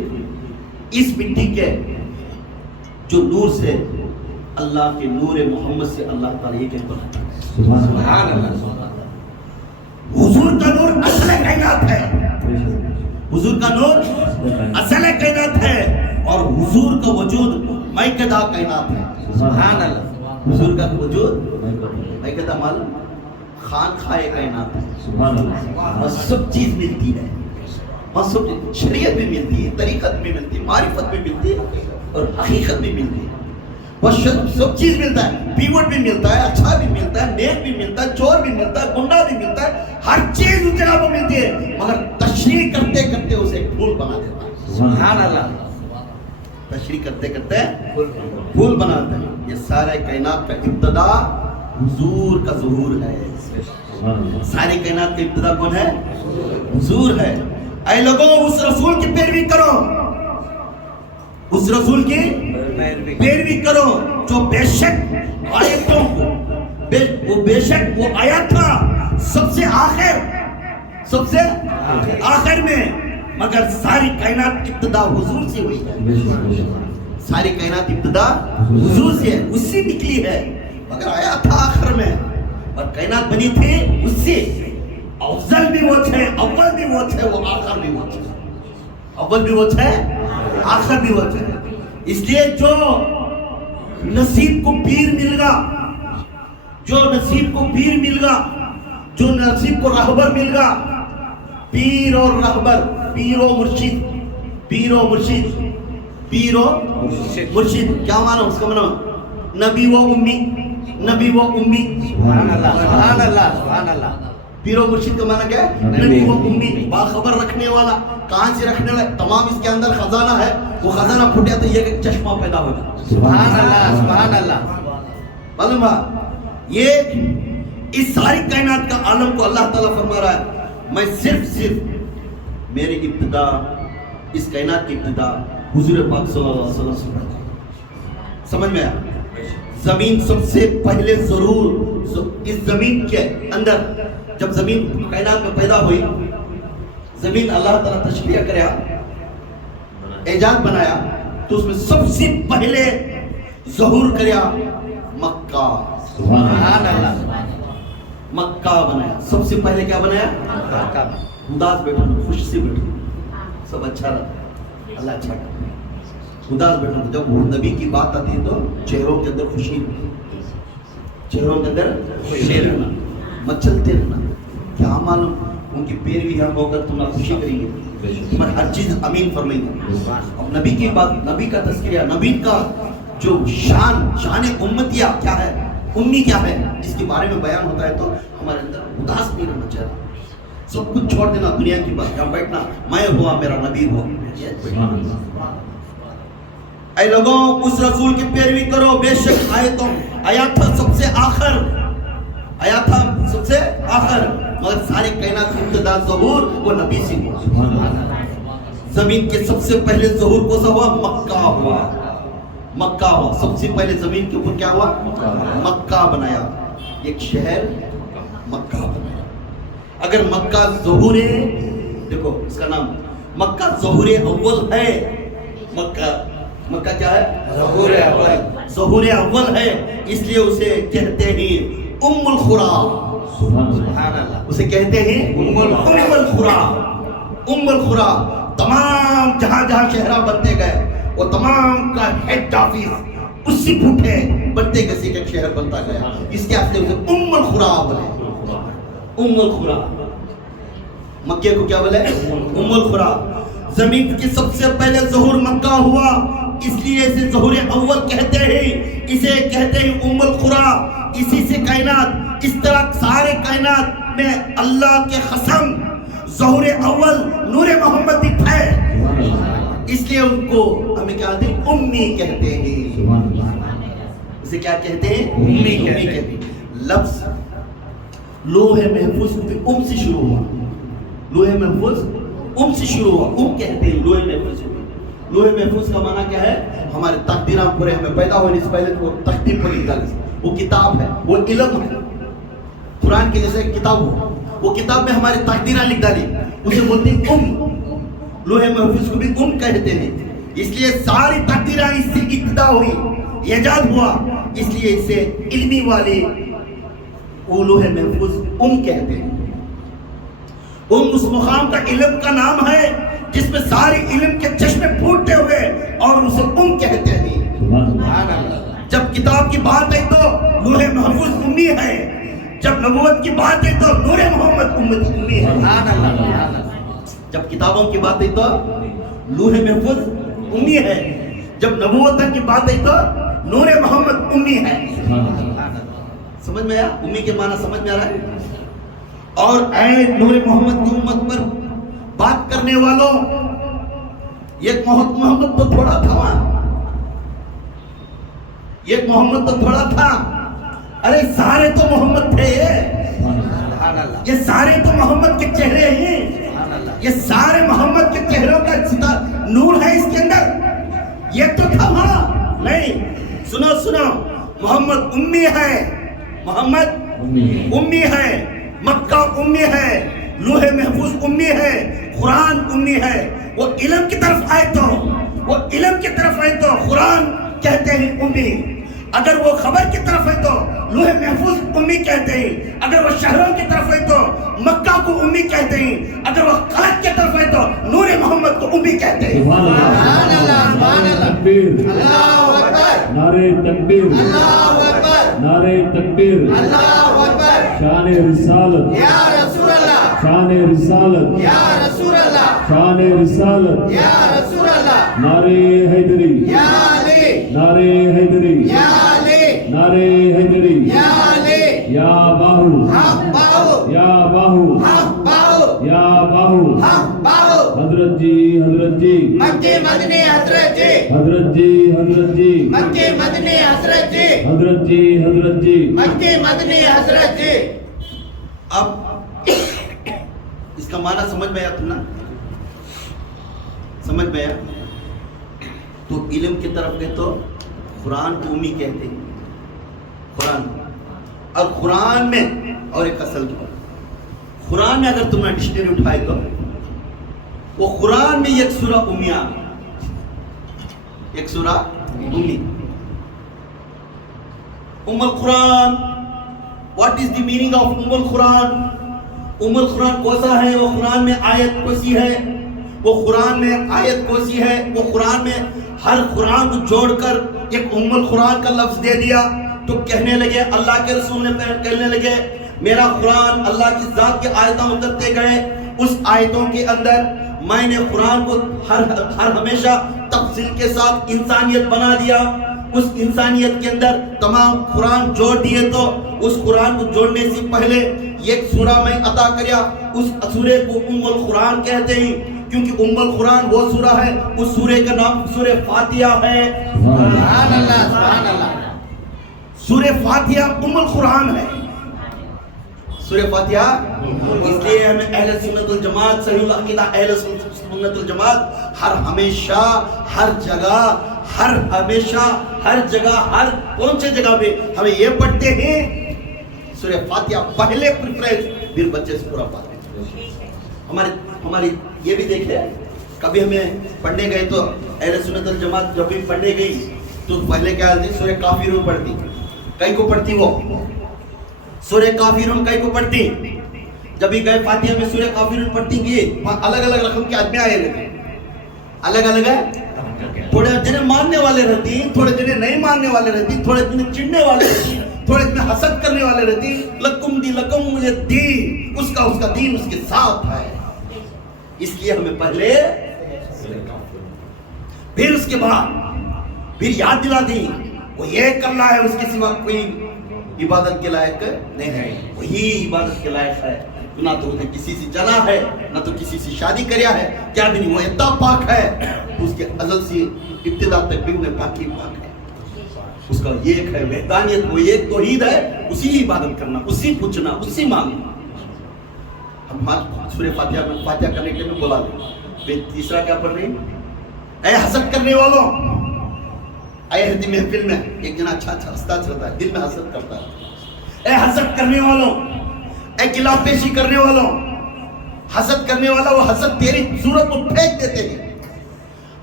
اس مٹی کے جو نور سے, اللہ کے نور محمد سے اللہ تعالیٰ یہ کہہ بنا. سبحان اللہ. حضور کا نور اصل کائنات ہے. حضور کا نور اصل کائنات ہے, اور حضور کا وجود مائکدہ کائنات ہے. سبحان اللہ. حضور کا وجود مائکدہ معلوم خان خائے کائنات ہے. سبحان اللہ. اور سب چیز ملتی ہے, اور سب شریعت بھی ملتی ہے, طریقت بھی ملتی ہے, معرفت بھی ملتی ہے, اور حقیقت بھی ملتی ہے. اور سب چیز ملتا ہے. پیوٹ بھی ملتا ہے, اچھا بھی ملتا ہے, نیک بھی ملتا ہے, چور بھی ملتا ہے, گنڈا بھی ملتا ہے. ہر چیز اس جگہ پر ملتی ہے, مگر تشریح کرتے کرتے اسے ایک پھول بنا دیتا ہے. سبحان اللہ. تشریح کرتے کرتے پھول بناتا ہے. یہ سارے کائنات کا ابتدا حضور کا ظہور ہے. ساری کائنات کا ابتدا کون ہے؟ حضور ہے. اے لوگوں, اس رسول کی پیروی کرو, اس رسول کی پیروی کرو جو بے شک آیتوں کو, وہ بے شک وہ آیت تھا سب سے آخر, سب سے آخر میں, مگر ساری کائنات ابتدا حضور سے ہوئی ہے. ساری کائنات ابتدا حضور سے ہے, اس سے نکلی ہے, مگر آیا تھا آخر میں, اور کائنات بنی تھی اس سے. افضل بھی وہ تھے, اول بھی وہ تھے, وہ آخر بھی وہ تھے. اول بھی وہ تھے, آخر بھی وہ تھے. اس لیے جو نصیب کو پیر مل گا, جو نصیب کو پیر مل گا, جو نصیب کو رہبر مل گا, پیر اور رہبر, پیر و مرشد, پیر و مرشد, پیر و مرشد کیا معنی اس کا معنی؟ نبی و امی, نبی و امی. سبحان اللہ. سبحان اللہ. سبحان اللہ. پیر و مرشد کا معنی کیا ہے؟ نبی و امی, باخبر رکھنے والا. کہاں سے رکھنے والا؟ تمام اس کے اندر خزانہ ہے, وہ خزانہ پھٹیا تو یہ ایک چشمہ پیدا ہوگا. سبحان اللہ. سبحان اللہ. معلوم ہے, یہ اس ساری کائنات کا عالم کو اللہ تعالیٰ فرما رہا ہے, میں صرف میری ابتدا, اس کائنات کی ابتدا حضور پاک صلی اللہ علیہ وسلم سے. سمجھ میں آیا؟ زمین سب سے پہلے ضرور, اس زمین کے اندر جب زمین کائنات میں پیدا ہوئی, زمین اللہ تعالیٰ تشریح کریا, ایجاد بنایا, تو اس میں سب سے پہلے ظہور کریا مکہ. سبحان اللہ. مکہ بنایا. سب سے پہلے کیا بنایا؟ اداس بیٹھو, خوش سے بیٹھو, سب اچھا رہتا, اللہ اچھا کرتا. اداس بیٹھو, جب وہ نبی کی بات آتی ہے تو چہروں کے اندر خوشی, چہروں کے اندر خوشی رہنا, مچلتے رہنا. کیا معلوم ان کی پیروی ہم ہو کر تمہیں خوشی کریں گے, تمہیں ہر چیز امین فرمائیں گے. اب نبی کی بات, نبی کا تذکرہ, نبی کا جو شان امتیہ کیا ہے, امی کیا ہے, اس کے بارے میں بیان ہوتا ہے تو ہمارے اندر اداس نہیں رہنا چاہیے. سب کچھ چھوڑ دینا, دنیا کی بات, یہاں بیٹھنا, میں ہوا میرا نبی ہوا. اے لوگوں, اس رسول کی پیروی کرو, بے شک آیا تھا سب سے آخر, آیا تھا سب سے آخر, مگر ساری کائنات کا ابتدا ظہور وہ نبی سے ہوا. زمین کے سب سے پہلے ظہور کون سا ہوا؟ مکہ ہوا. مکہ ہوا سب سے پہلے زمین کے اوپر. کیا ہوا؟ مکہ بنایا. ایک شہر مکہ بنایا. اگر مکہ ظہور، دیکھو اس کا نام مکہ ظہور اول ہے. مکہ کیا ہے؟ ظہور اول. ظہور اول ہے، اس لیے اسے کہتے ہیں ام القرا. سبحان اللہ. اسے کہتے ہیں ام القرا. ام القرا. تمام جہاں جہاں شہرہ بنتے گئے وہ تمام کا ہیڈ آفس اسی پھوٹے بنتے گئے ایک شہر بنتا گیا. اس کے آستے اسے ام القرا بولے. ام القرا. مکے کو کیا بولے؟ ام القرا. زمین کی سب سے پہلے ظہور مکہ ہوا، اس لیے اسے ظہور اول کہتے ہیں. اسے کہتے ہیں ام القرا. اسی سے کائنات، اس طرح سارے کائنات میں اللہ کے قسم ظہور اول نور محمد دکھائے، اس لیے ان کو ہمیں کیا کہتے ہیں؟ امی کہتے ہیں. اسے کیا کہتے ہیں؟ امی کہتے ہیں. لفظ لوح محفوظ بھی ام سے شروع ہوا. لوح محفوظ ام سے شروع ہوا. ام کہتے ہیں لوح محفوظ. لوح محفوظ کا معنی کیا ہے؟ ہمارے تقدیراں پورے ہمیں پیدا ہونے سے پہلے وہ تقدیر پر لکھ ڈالی. وہ کتاب ہے، وہ علم ہے. قرآن کے جیسے کتاب ہو، وہ کتاب میں ہماری تقدیراں لکھ ڈالی، اسے بولتے ہیں ام. لوح محفوظ کو بھی ام کہتے ہیں. اس لیے ساری تقدیراں اس سے ابتدا ہوئی، ایجاد ہوا، اس لیے اسے علمی والے وہ لوح محفوظ ام کہتے ہیں. ام اس مقام کا علم کا نام ہے جس میں سارے علم کے چشمے پھوٹتے ہوئے اور اسے ام کہتے ہیں. سبحان اللہ. جب کتاب کی بات ہے تو لوح محفوظ امی ہے، جب نبوت کی بات ہے تو نور محمد امی ہے. سبحان اللہ. جب کتابوں کی بات ہے تو لوح محفوظ امی ہے، جب نبوت کی بات ہے تو نور محمد امی ہے. سمجھ میں آیا؟ امی کے معنی سمجھ میں آ رہا ہے؟ اور اے نور محمد کی امت پر بات کرنے والوں، یہ محمد تو تھوڑا تھا، یہ محمد تو تھوڑا تھا. ارے سارے تو محمد تھے. سبحان اللہ. یہ سارے تو محمد کے چہرے ہیں. سبحان اللہ. یہ سارے محمد کے چہروں کا نور ہے اس کے اندر. یہ تو تھا وہاں نہیں. سنو محمد امی ہے. محمد امی ہے. مکہ امی ہے. لوح محفوظ امی ہے. قرآن امی ہے. وہ علم کی طرف آئے تو قرآن کہتے ہیں امی. اگر وہ خبر کی طرف ہے تو لوح محفوظ امی کہتے ہیں. اگر وہ شہروں کی طرف ہے تو مکہ کو امی کہتے ہیں. اگر وہ خلق کی طرف ہے تو نور محمد کو امی کہتے ہیں. سبحان اللہ. سبحان اللہ. تکبیر. اللہ اکبر. نعرے تکبیر. اللہ اکبر. نعرے تکبیر. اللہ اکبر. شان رسالت. یا رسول اللہ. شان رسالت. یا رسول اللہ. شان رسالت. یا رسول اللہ. نعرے حیدری. یا علی. نعرے حیدری. یا علی. نعرے حیدری. یا علی. یا باہو. حق باہو. یا باہو. حق باہو. یا باہو. حق باہو. حضرت جی. مکی مدنی حضرت جی. حضرت جی. مکی مدنی حضرت جی. حضرت جی. مکی مدنی حضرت جی. اب اس کا معنی سمجھ میں آیا؟ تم نا سمجھ میں آیا؟ تو علم کی طرف گئے تو قرآن کو امی کہتے ہیں. قرآن اور قرآن میں اور ایک اصل کی قرآن میں اگر تم نے ڈکشنری اٹھائے تو وہ قرآن میں ایک سورہ امیہ، ایک سورہ امی. ام القرآن. What is the meaning of ام القرآن؟ ام القرآن کوسا ہے؟ وہ قرآن میں آیت کوسی ہے، وہ قرآن میں آیت کوسی ہے، وہ قرآن میں ہر قرآن کو جوڑ کر ایک ام القرآن کا لفظ دے دیا. تو کہنے لگے اللہ کے رسول نے کہنے لگے میرا قرآن اللہ کی ذات کے آیتیں اترتے گئے، اس آیتوں کے اندر میں نے قرآن کو ہر ہمیشہ تفصیل کے ساتھ انسانیت بنا دیا. اس انسانیت کے اندر تمام قرآن جوڑ دیے. تو اس قرآن کو جوڑنے سے پہلے ایک سورہ میں عطا کریا. اس سورے کو ام القرآن کہتے ہیں کیونکہ ام القرآن وہ سورہ ہے، اس سورے کا نام سورہ فاتحہ ہے. سبحان اللہ. سبحان اللہ. سورہ فاتحہ ام القرآن ہے. سورہ فاتحہ اس لیے ہمیں اہل سنت والجماعت صحیح العقیدہ اہل سنت سنت الجماعت ہر ہمیشہ ہر جگہ ہر کون سی جگہ پہ ہمیں یہ پڑھتے ہیں سورہ فاتحہ پہلے پریفرنس، پھر بچے سے پورا پڑھتے ہیں. ہماری یہ بھی دیکھے کبھی ہمیں پڑھنے گئے تو اہل سنت الجماعت جب بھی پڑھنے گئی تو پہلے کیا ہوتی سورہ کافرون پڑھتی. کئی کو پڑھتی وہ سورہ کافرون کئی کو پڑھتی. جب بھی گئے فاتحہ میں سورہ کافرون پڑھتی گئی الگ الگ رقم کے آدمی آئے رہتے الگ الگ ہے. تھوڑے جنہیں ماننے والے رہتی، تھوڑے جنہیں نہیں ماننے والے رہتی، تھوڑے جنہیں چڑھنے والے رہتی، تھوڑے جنہیں حسد کرنے والے رہتی. لکم دی لکم مجھے دین، اس کا دین اس کے ساتھ ہے. اس لیے ہمیں پہلے پھر اس کے بعد پھر یاد دلا دی وہ یہ کرنا ہے، اس کے سوا کوئی عبادت کے لائق نہیں ہے، وہی عبادت کے لائق ہے. نہ تو انہیں کسی سے جلا ہے، نہ تو کسی سے شادی کریا ہے. کیا بھی نہیں، وہ اتنا پاک ہے اس کے ازل سے ابتدا تک بھی انہیں پاکی پاک ہے. اس کا ایک ہے وحدانیت، وہ ایک توحید ہے، اسی عبادت کرنا، اسی پوچھنا، اسی مانگنا. ہم سورہ فاتحہ میں فاتحہ کرنے کے لیے بولا دیں. تیسرا کیا پڑھ رہی؟ اے حسد کرنے والوں، اے ہدی محفل میں ایک جنا اچھا ہنستا چلتا ہے، دل میں حسد کرتا ہے. اے حسد کرنے والوں، اے گلا پیشی کرنے والوں. حسد کرنے والا وہ حسد تیری صورت کو پھینک دیتے ہیں.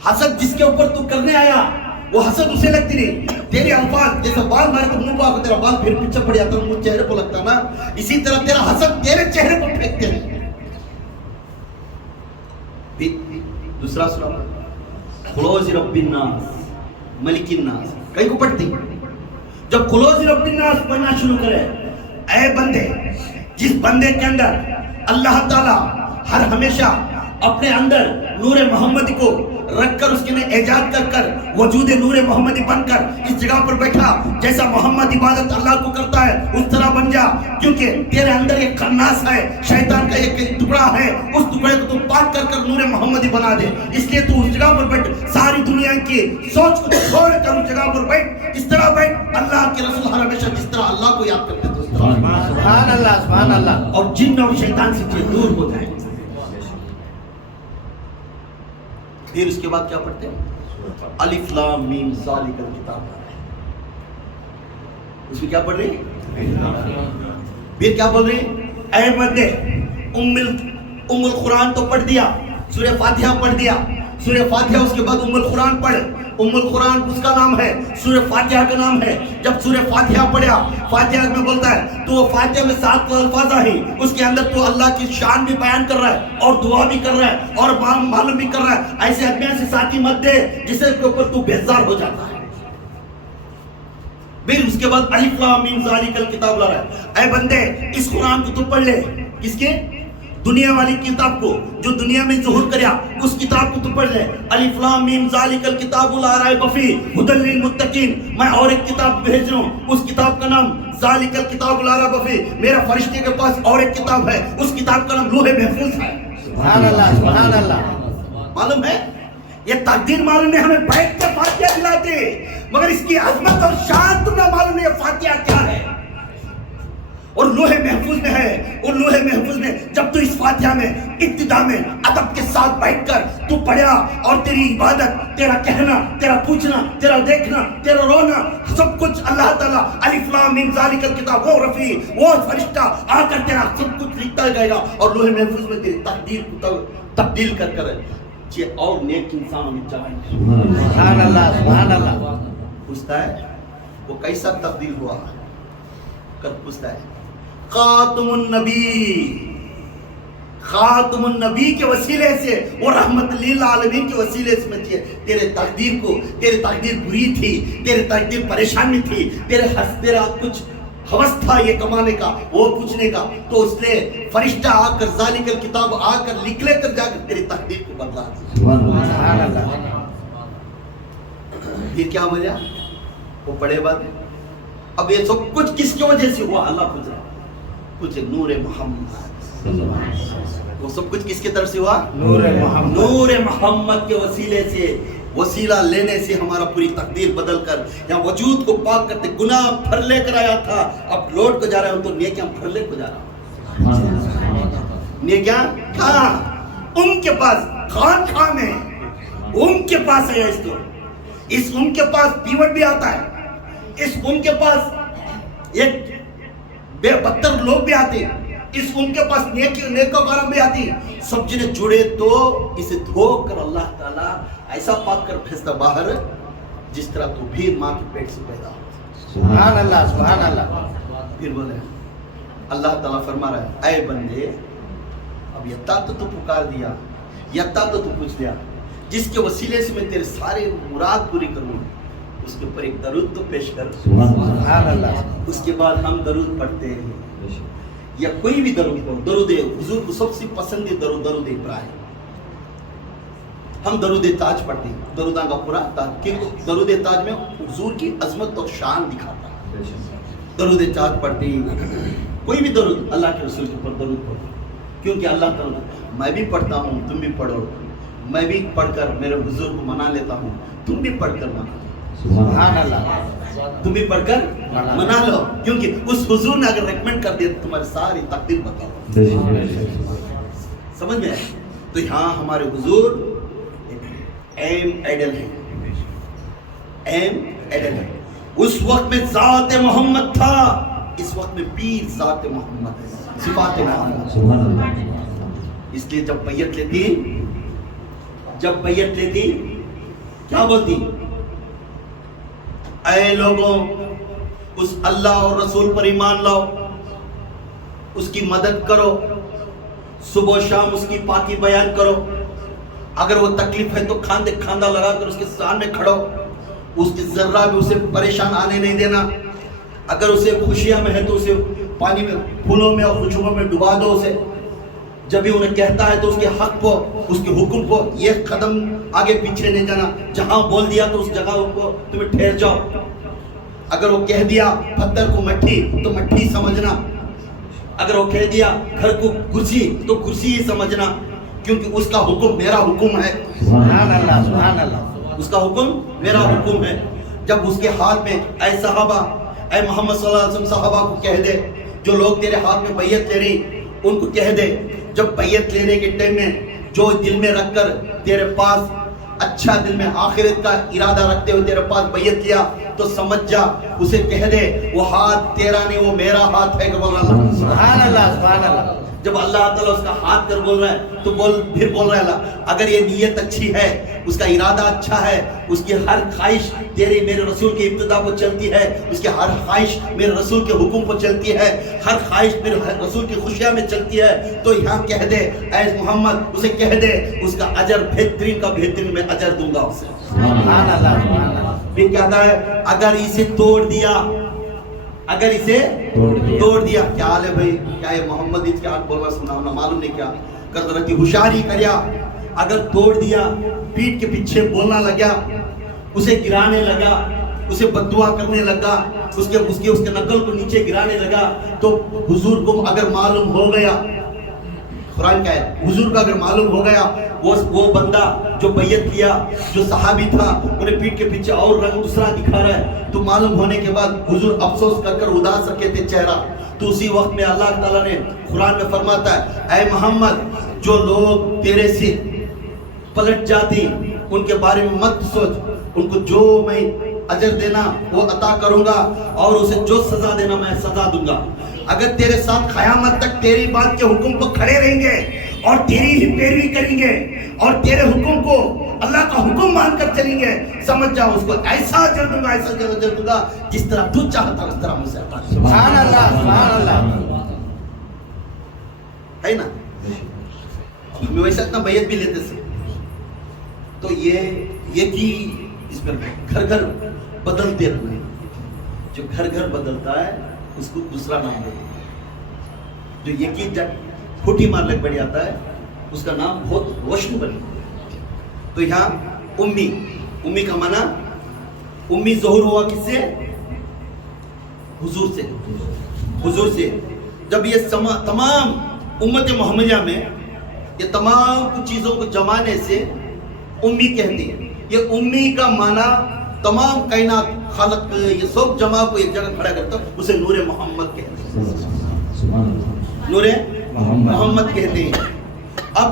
حسد جس کے اوپر تو کرنے آیا وہ حسد اسے لگتی نہیں. تیرے الفاظ جیسے بال مارے تو منہ پہ آ کے تیرا بال پھر پیچھے پڑ جاتا ہے، چہرے کو لگتا نا، اسی طرح تیرا حسد تیرے چہرے کو پھینکتے ہیں. دوسرا سورہ خلوص رب الناس ملک الناس کئی کو پڑھتی. جب خلوص رب الناس پڑھنا شروع کرے، اے بندے، جس بندے کے اندر اللہ تعالیٰ ہر ہمیشہ اپنے اندر نور محمد کو رکھ کر اس کے لیے ایجاد کر وجود نور محمدی بن کر اس جگہ پر بیٹھا، جیسا محمد عبادت اللہ کو کرتا ہے اس طرح بن جا. کیونکہ تیرے اندر ایک خناس ہے، شیطان کا ایک ٹکڑا ہے، اس ٹکڑے کو تو پاک کر نور محمدی بنا دے. اس لیے تو اس جگہ پر بیٹھ، ساری دنیا کی سوچ کو چھوڑ کر اس جگہ پر بیٹھ، اس طرح بیٹھ. اللہ کے رسول ہر ہمیشہ جس طرح اللہ کو یاد کرتے تھے سبحان اللہ سبحان اللہ. اور جن اور شیطان سے دور ہو جائے. پھر اس کے بعد کیا پڑھتے ہیں؟ الف لام میم ذالک الکتاب. اس میں کیا پڑھ رہی؟ پھر کیا بول رہی؟ اے بندے، ام القرآن تو پڑھ دیا، سورہ فاتحہ پڑھ دیا. سورہ فاتحہ اس کے بعد ام القرآن پڑھ. ام القرآن اس کا نام ہے، سورہ فاتحہ کا نام ہے. جب سورہ فاتحہ پڑھا، فاتحہ میں بولتا ہے تو وہ فاتحہ میں 7 الفاظ ہیں، اس کے اندر تو اللہ کی شان بھی بیان کر رہا ہے اور دعا بھی کر رہا ہے اور معلوم بھی کر رہا ہے. ایسے آدمی سے ساتھی مت دے جسے کے اوپر تو بیزار ہو جاتا ہے. پھر اس کے بعد الف لام میم ذالک الکتاب لا رہا ہے. اے بندے، اس قرآن کو تو پڑھ لے. کس کے؟ دنیا والی کتاب کو جو دنیا میں ظہور کریا، اس کتاب کو تو پڑھ لے. الف لام میم ذالک الکتاب لا ریب فیہ ھدی للمتقین. میں اور ایک کتاب بھیج رہا ہوں، اس کتاب کا نام ذالک الکتاب لا ریب فیہ. میرا فرشتے کے پاس اور ایک کتاب ہے، اس کتاب کا نام لوح محفوظ ہے. سبحان اللہ سبحان اللہ. معلوم ہے یہ تقدیر معلوم ہے، ہمیں بیٹھ کر فاتحہ دلاتے، مگر اس کی عظمت اور شان تمہیں معلوم نہیں ہے فاتحہ کیا ہے. اور لوح محفوظ میں ہے. اور لوح محفوظ میں جب تو اس فاتحہ میں ابتدا میں ادب کے ساتھ بیٹھ کر تو پڑھا، اور تیری عبادت، تیرا کہنا، تیرا پوچھنا، تیرا دیکھنا، تیرا رونا، سب کچھ اللہ تعالیٰ الف لام میم ذالک الکتاب، وہ رفیع، وہ فرشتہ آ کر تیرا سب کچھ لکھتا جائے گا. اور لوح محفوظ میں تیری تقدیر کو تبدیل کر اور نیک انسانوں میں جائیں. سبحان اللہ سبحان اللہ. پوچھتا ہے وہ کیسا تبدیل ہوا کر پوچھتا ہے. خاتم النبی کے وسیلے سے، وہ رحمت للعالمین کے وسیلے سے میں تیرے تقدیر بری تھی، تیرے تقدیر پریشان میں تھی، تیرا کچھ ہوس تھا یہ کمانے کا، وہ پوچھنے کا، تو اس نے فرشتہ آ کر ذالک الکتاب آ کر لکھ لے کر جا کر تیری تقدیر کو بدلا دی. سبحان اللہ. پھر کیا وجہ؟ وہ بڑے بات ہے. اب یہ سب کچھ کس کی وجہ سے ہوا؟ اللہ پوچھ رہا ہے. کچھ نور محمد، وہ سب کچھ کس کی طرف سے ہوا؟ نور محمد کے وسیلے سے. وسیلہ لینے سے ہمارا پوری تقدیر بدل کر یا وجود کو پاک کرتے. گناہ پھر لے کر آیا تھا، اب لوٹ کو جا رہا ہے، تو نیکیاں پھر لے کو جا رہا ہے. نیکیاں کہاں؟ ان کے پاس خان خان ہے، ان کے پاس ہے اس کو، اس ان کے پاس پیوٹ بھی آتا ہے، اس ان کے پاس ایک بے بدتر لوگ بھی آتے ہیں، اس ان کے پاس نیکوکارم بھی آتی، سب جنے جڑے تو اسے دھو کر اللہ تعالیٰ ایسا پاک کر پھینستا باہر جس طرح تو بھی ماں کے پیٹ سے پیدا ہو۔ سبحان اللہ سبحان اللہ۔ پھر بولے اللہ تعالیٰ فرما رہا ہے اے بندے اب یتا تو پکار دیا، یتا تو پوچھ لیا، جس کے وسیلے سے میں تیرے سارے مراد پوری کروں، اس کے اوپر ایک درود تو پیش کر۔ سبحان اللہ۔ اس کے بعد ہم درود پڑھتے ہیں، یا کوئی بھی درود ہو، درود حضور کو سب سے پسندی درود ابراہیم، ہم درود تاج پڑھتے ہیں، دروداں کا پورا تاج، کیونکہ درود تاج میں حضور کی عظمت اور شان دکھاتا ہے۔ درود تاج پڑھتے ہیں، کوئی بھی درود اللہ کے رسول کے اوپر درود پڑھو، کیونکہ اللہ تعالیٰ میں بھی پڑھتا ہوں تم بھی پڑھو، میں بھی پڑھ کر میرے حضور کو منا لیتا ہوں، تم بھی پڑھ کر منا لو، سبحان اللہ۔ تم بھی پڑھ کر منا لو، کیونکہ اس حضور نے اگر ریکمنڈ کر دیا تو تمہاری ساری تقدیر بتاؤ۔ سمجھ میں آئے؟ تو یہاں ہمارے حضور ایم ایڈل ہے، ایم ایڈل ہے۔ اس وقت میں ذات محمد تھا، اس وقت میں پیر ذات محمد ہے، صفات محمد۔ اس لیے جب بیعت لیتی کیا بولتی؟ اے لوگوں اس اللہ اور رسول پر ایمان لاؤ، اس کی مدد کرو، صبح و شام اس کی پاکی بیان کرو، اگر وہ تکلیف ہے تو کھاندے کھاندہ لگا کر اس کے سامنے کھڑو، اس کی ذرہ بھی اسے پریشان آنے نہیں دینا، اگر اسے خوشیاں میں ہے تو اسے پانی میں، پھولوں میں اور خوشبو میں ڈبا دو اسے، جب بھی انہیں کہتا ہے تو اس کے حق کو، اس کے حکم کو ایک قدم آگے پیچھے نہیں جانا، جہاں بول دیا تو اس جگہ کو تمہیں ٹھہر جاؤ، اگر وہ کہہ دیا پتھر کو مٹی تو مٹی سمجھنا، اگر وہ کہہ دیا گھر کو کرسی تو کرسی ہی سمجھنا، کیونکہ اس کا حکم میرا حکم ہے۔ سبحان اللہ سبحان اللہ۔ اس کا حکم میرا حکم ہے۔ جب اس کے ہاتھ میں اے صحابہ، اے محمد صلی اللہ علیہ وسلم صحابہ کو کہہ دے، جو لوگ تیرے ہاتھ میں بیعت لے رہی ان کو کہہ دے، جب بیعت لینے کے ٹائم میں جو دل میں رکھ کر تیرے پاس اچھا دل میں آخرت کا ارادہ رکھتے ہوئے تیرے پاس بیعت لیا تو سمجھ جا، اسے کہہ دے وہ ہاتھ تیرا نہیں وہ میرا ہاتھ ہے۔ سبحان اللہ سبحان اللہ۔ جب اللہ تعالیٰ اس کا ہاتھ کر بول رہا ہے تو پھر بول رہا ہے اللہ اگر یہ نیت اچھی ہے، اس کا ارادہ اچھا ہے، اس کی ہر خواہش تیرے میرے رسول کی ابتدا کو چلتی ہے، اس کی ہر خواہش میرے رسول کے حکم کو چلتی ہے، ہر خواہش میرے رسول کی خوشیاں میں چلتی ہے، تو یہاں کہہ دے اے محمد، اسے کہہ دے اس کا اجر بہترین کا بہترین میں اجر دوں گا اسے۔ سبحان اللہ سبحان اللہ۔ پھر کہتا ہے اگر اسے توڑ دیا، اگر اسے توڑ دیا، کیا حال ہے بھائی، کیا یہ محمد اس کے حال بول رہا سنا ہونا معلوم نہیں کیا کر رہا تھی، ہوشیاری کریا، اگر توڑ دیا، پیٹ کے پیچھے بولنا لگا، اسے گرانے لگا، اسے بددعا کرنے لگا، اس کے نقل کو نیچے گرانے لگا، تو حضور کو اگر معلوم ہو گیا، قرآن کا ہے، حضور کا اگر معلوم ہو گیا وہ بندہ جو بیعت کیا جو صحابی تھا انہیں پیٹ کے پیچھے اور رنگ دوسرا دکھا رہا ہے، تو معلوم ہونے کے بعد حضور افسوس کر اداس رکھے تھے چہرہ، تو اسی وقت میں اللہ تعالیٰ نے قرآن میں فرماتا ہے اے محمد جو لوگ تیرے سے پلٹ جاتی ان کے بارے میں مت سوچ، ان کو جو میں اجر دینا وہ عطا کروں گا اور اسے جو سزا دینا میں سزا دوں گا۔ اگر تیرے ساتھ قیامت تک تیری بات کے حکم پر کھڑے رہیں گے اور تیری ہی پیروی کریں گے اور تیرے حکم کو اللہ کا حکم مان کر چلیں گے، سمجھ جاؤ اس کو ایسا اجر دوں گا، ایسا اجر دوں گا جس طرح تو چاہتا اس طرح مجھ سے عطا کروں۔ سبحان اللہ سبحان اللہ۔ ہے نا، ہمیں ویسا اتنا بیعت بھی لیتے تھے، تو یہ کی اس میں گھر گھر بدلتے رہنا، جو گھر گھر بدلتا ہے اس کو دوسرا نام دیتے ہیں، جو یقین جب کھوٹی مار لگ بڑھ جاتا ہے اس کا نام بہت روشن بن جاتا ہے۔ تو یہاں امی کا معنی، امی ظہور ہوا کس سے؟ حضور سے۔ جب یہ تمام امت محمدیہ میں یہ تمام کچھ چیزوں کو جمانے سے امی کہتی ہے، یہ امی کا معنی تمام کائنات خلق یہ سب جمع کو ایک جگہ کھڑا کرتا ہے، اسے نور محمد کہتے ہیں، نور محمد کہتے ہیں۔ اب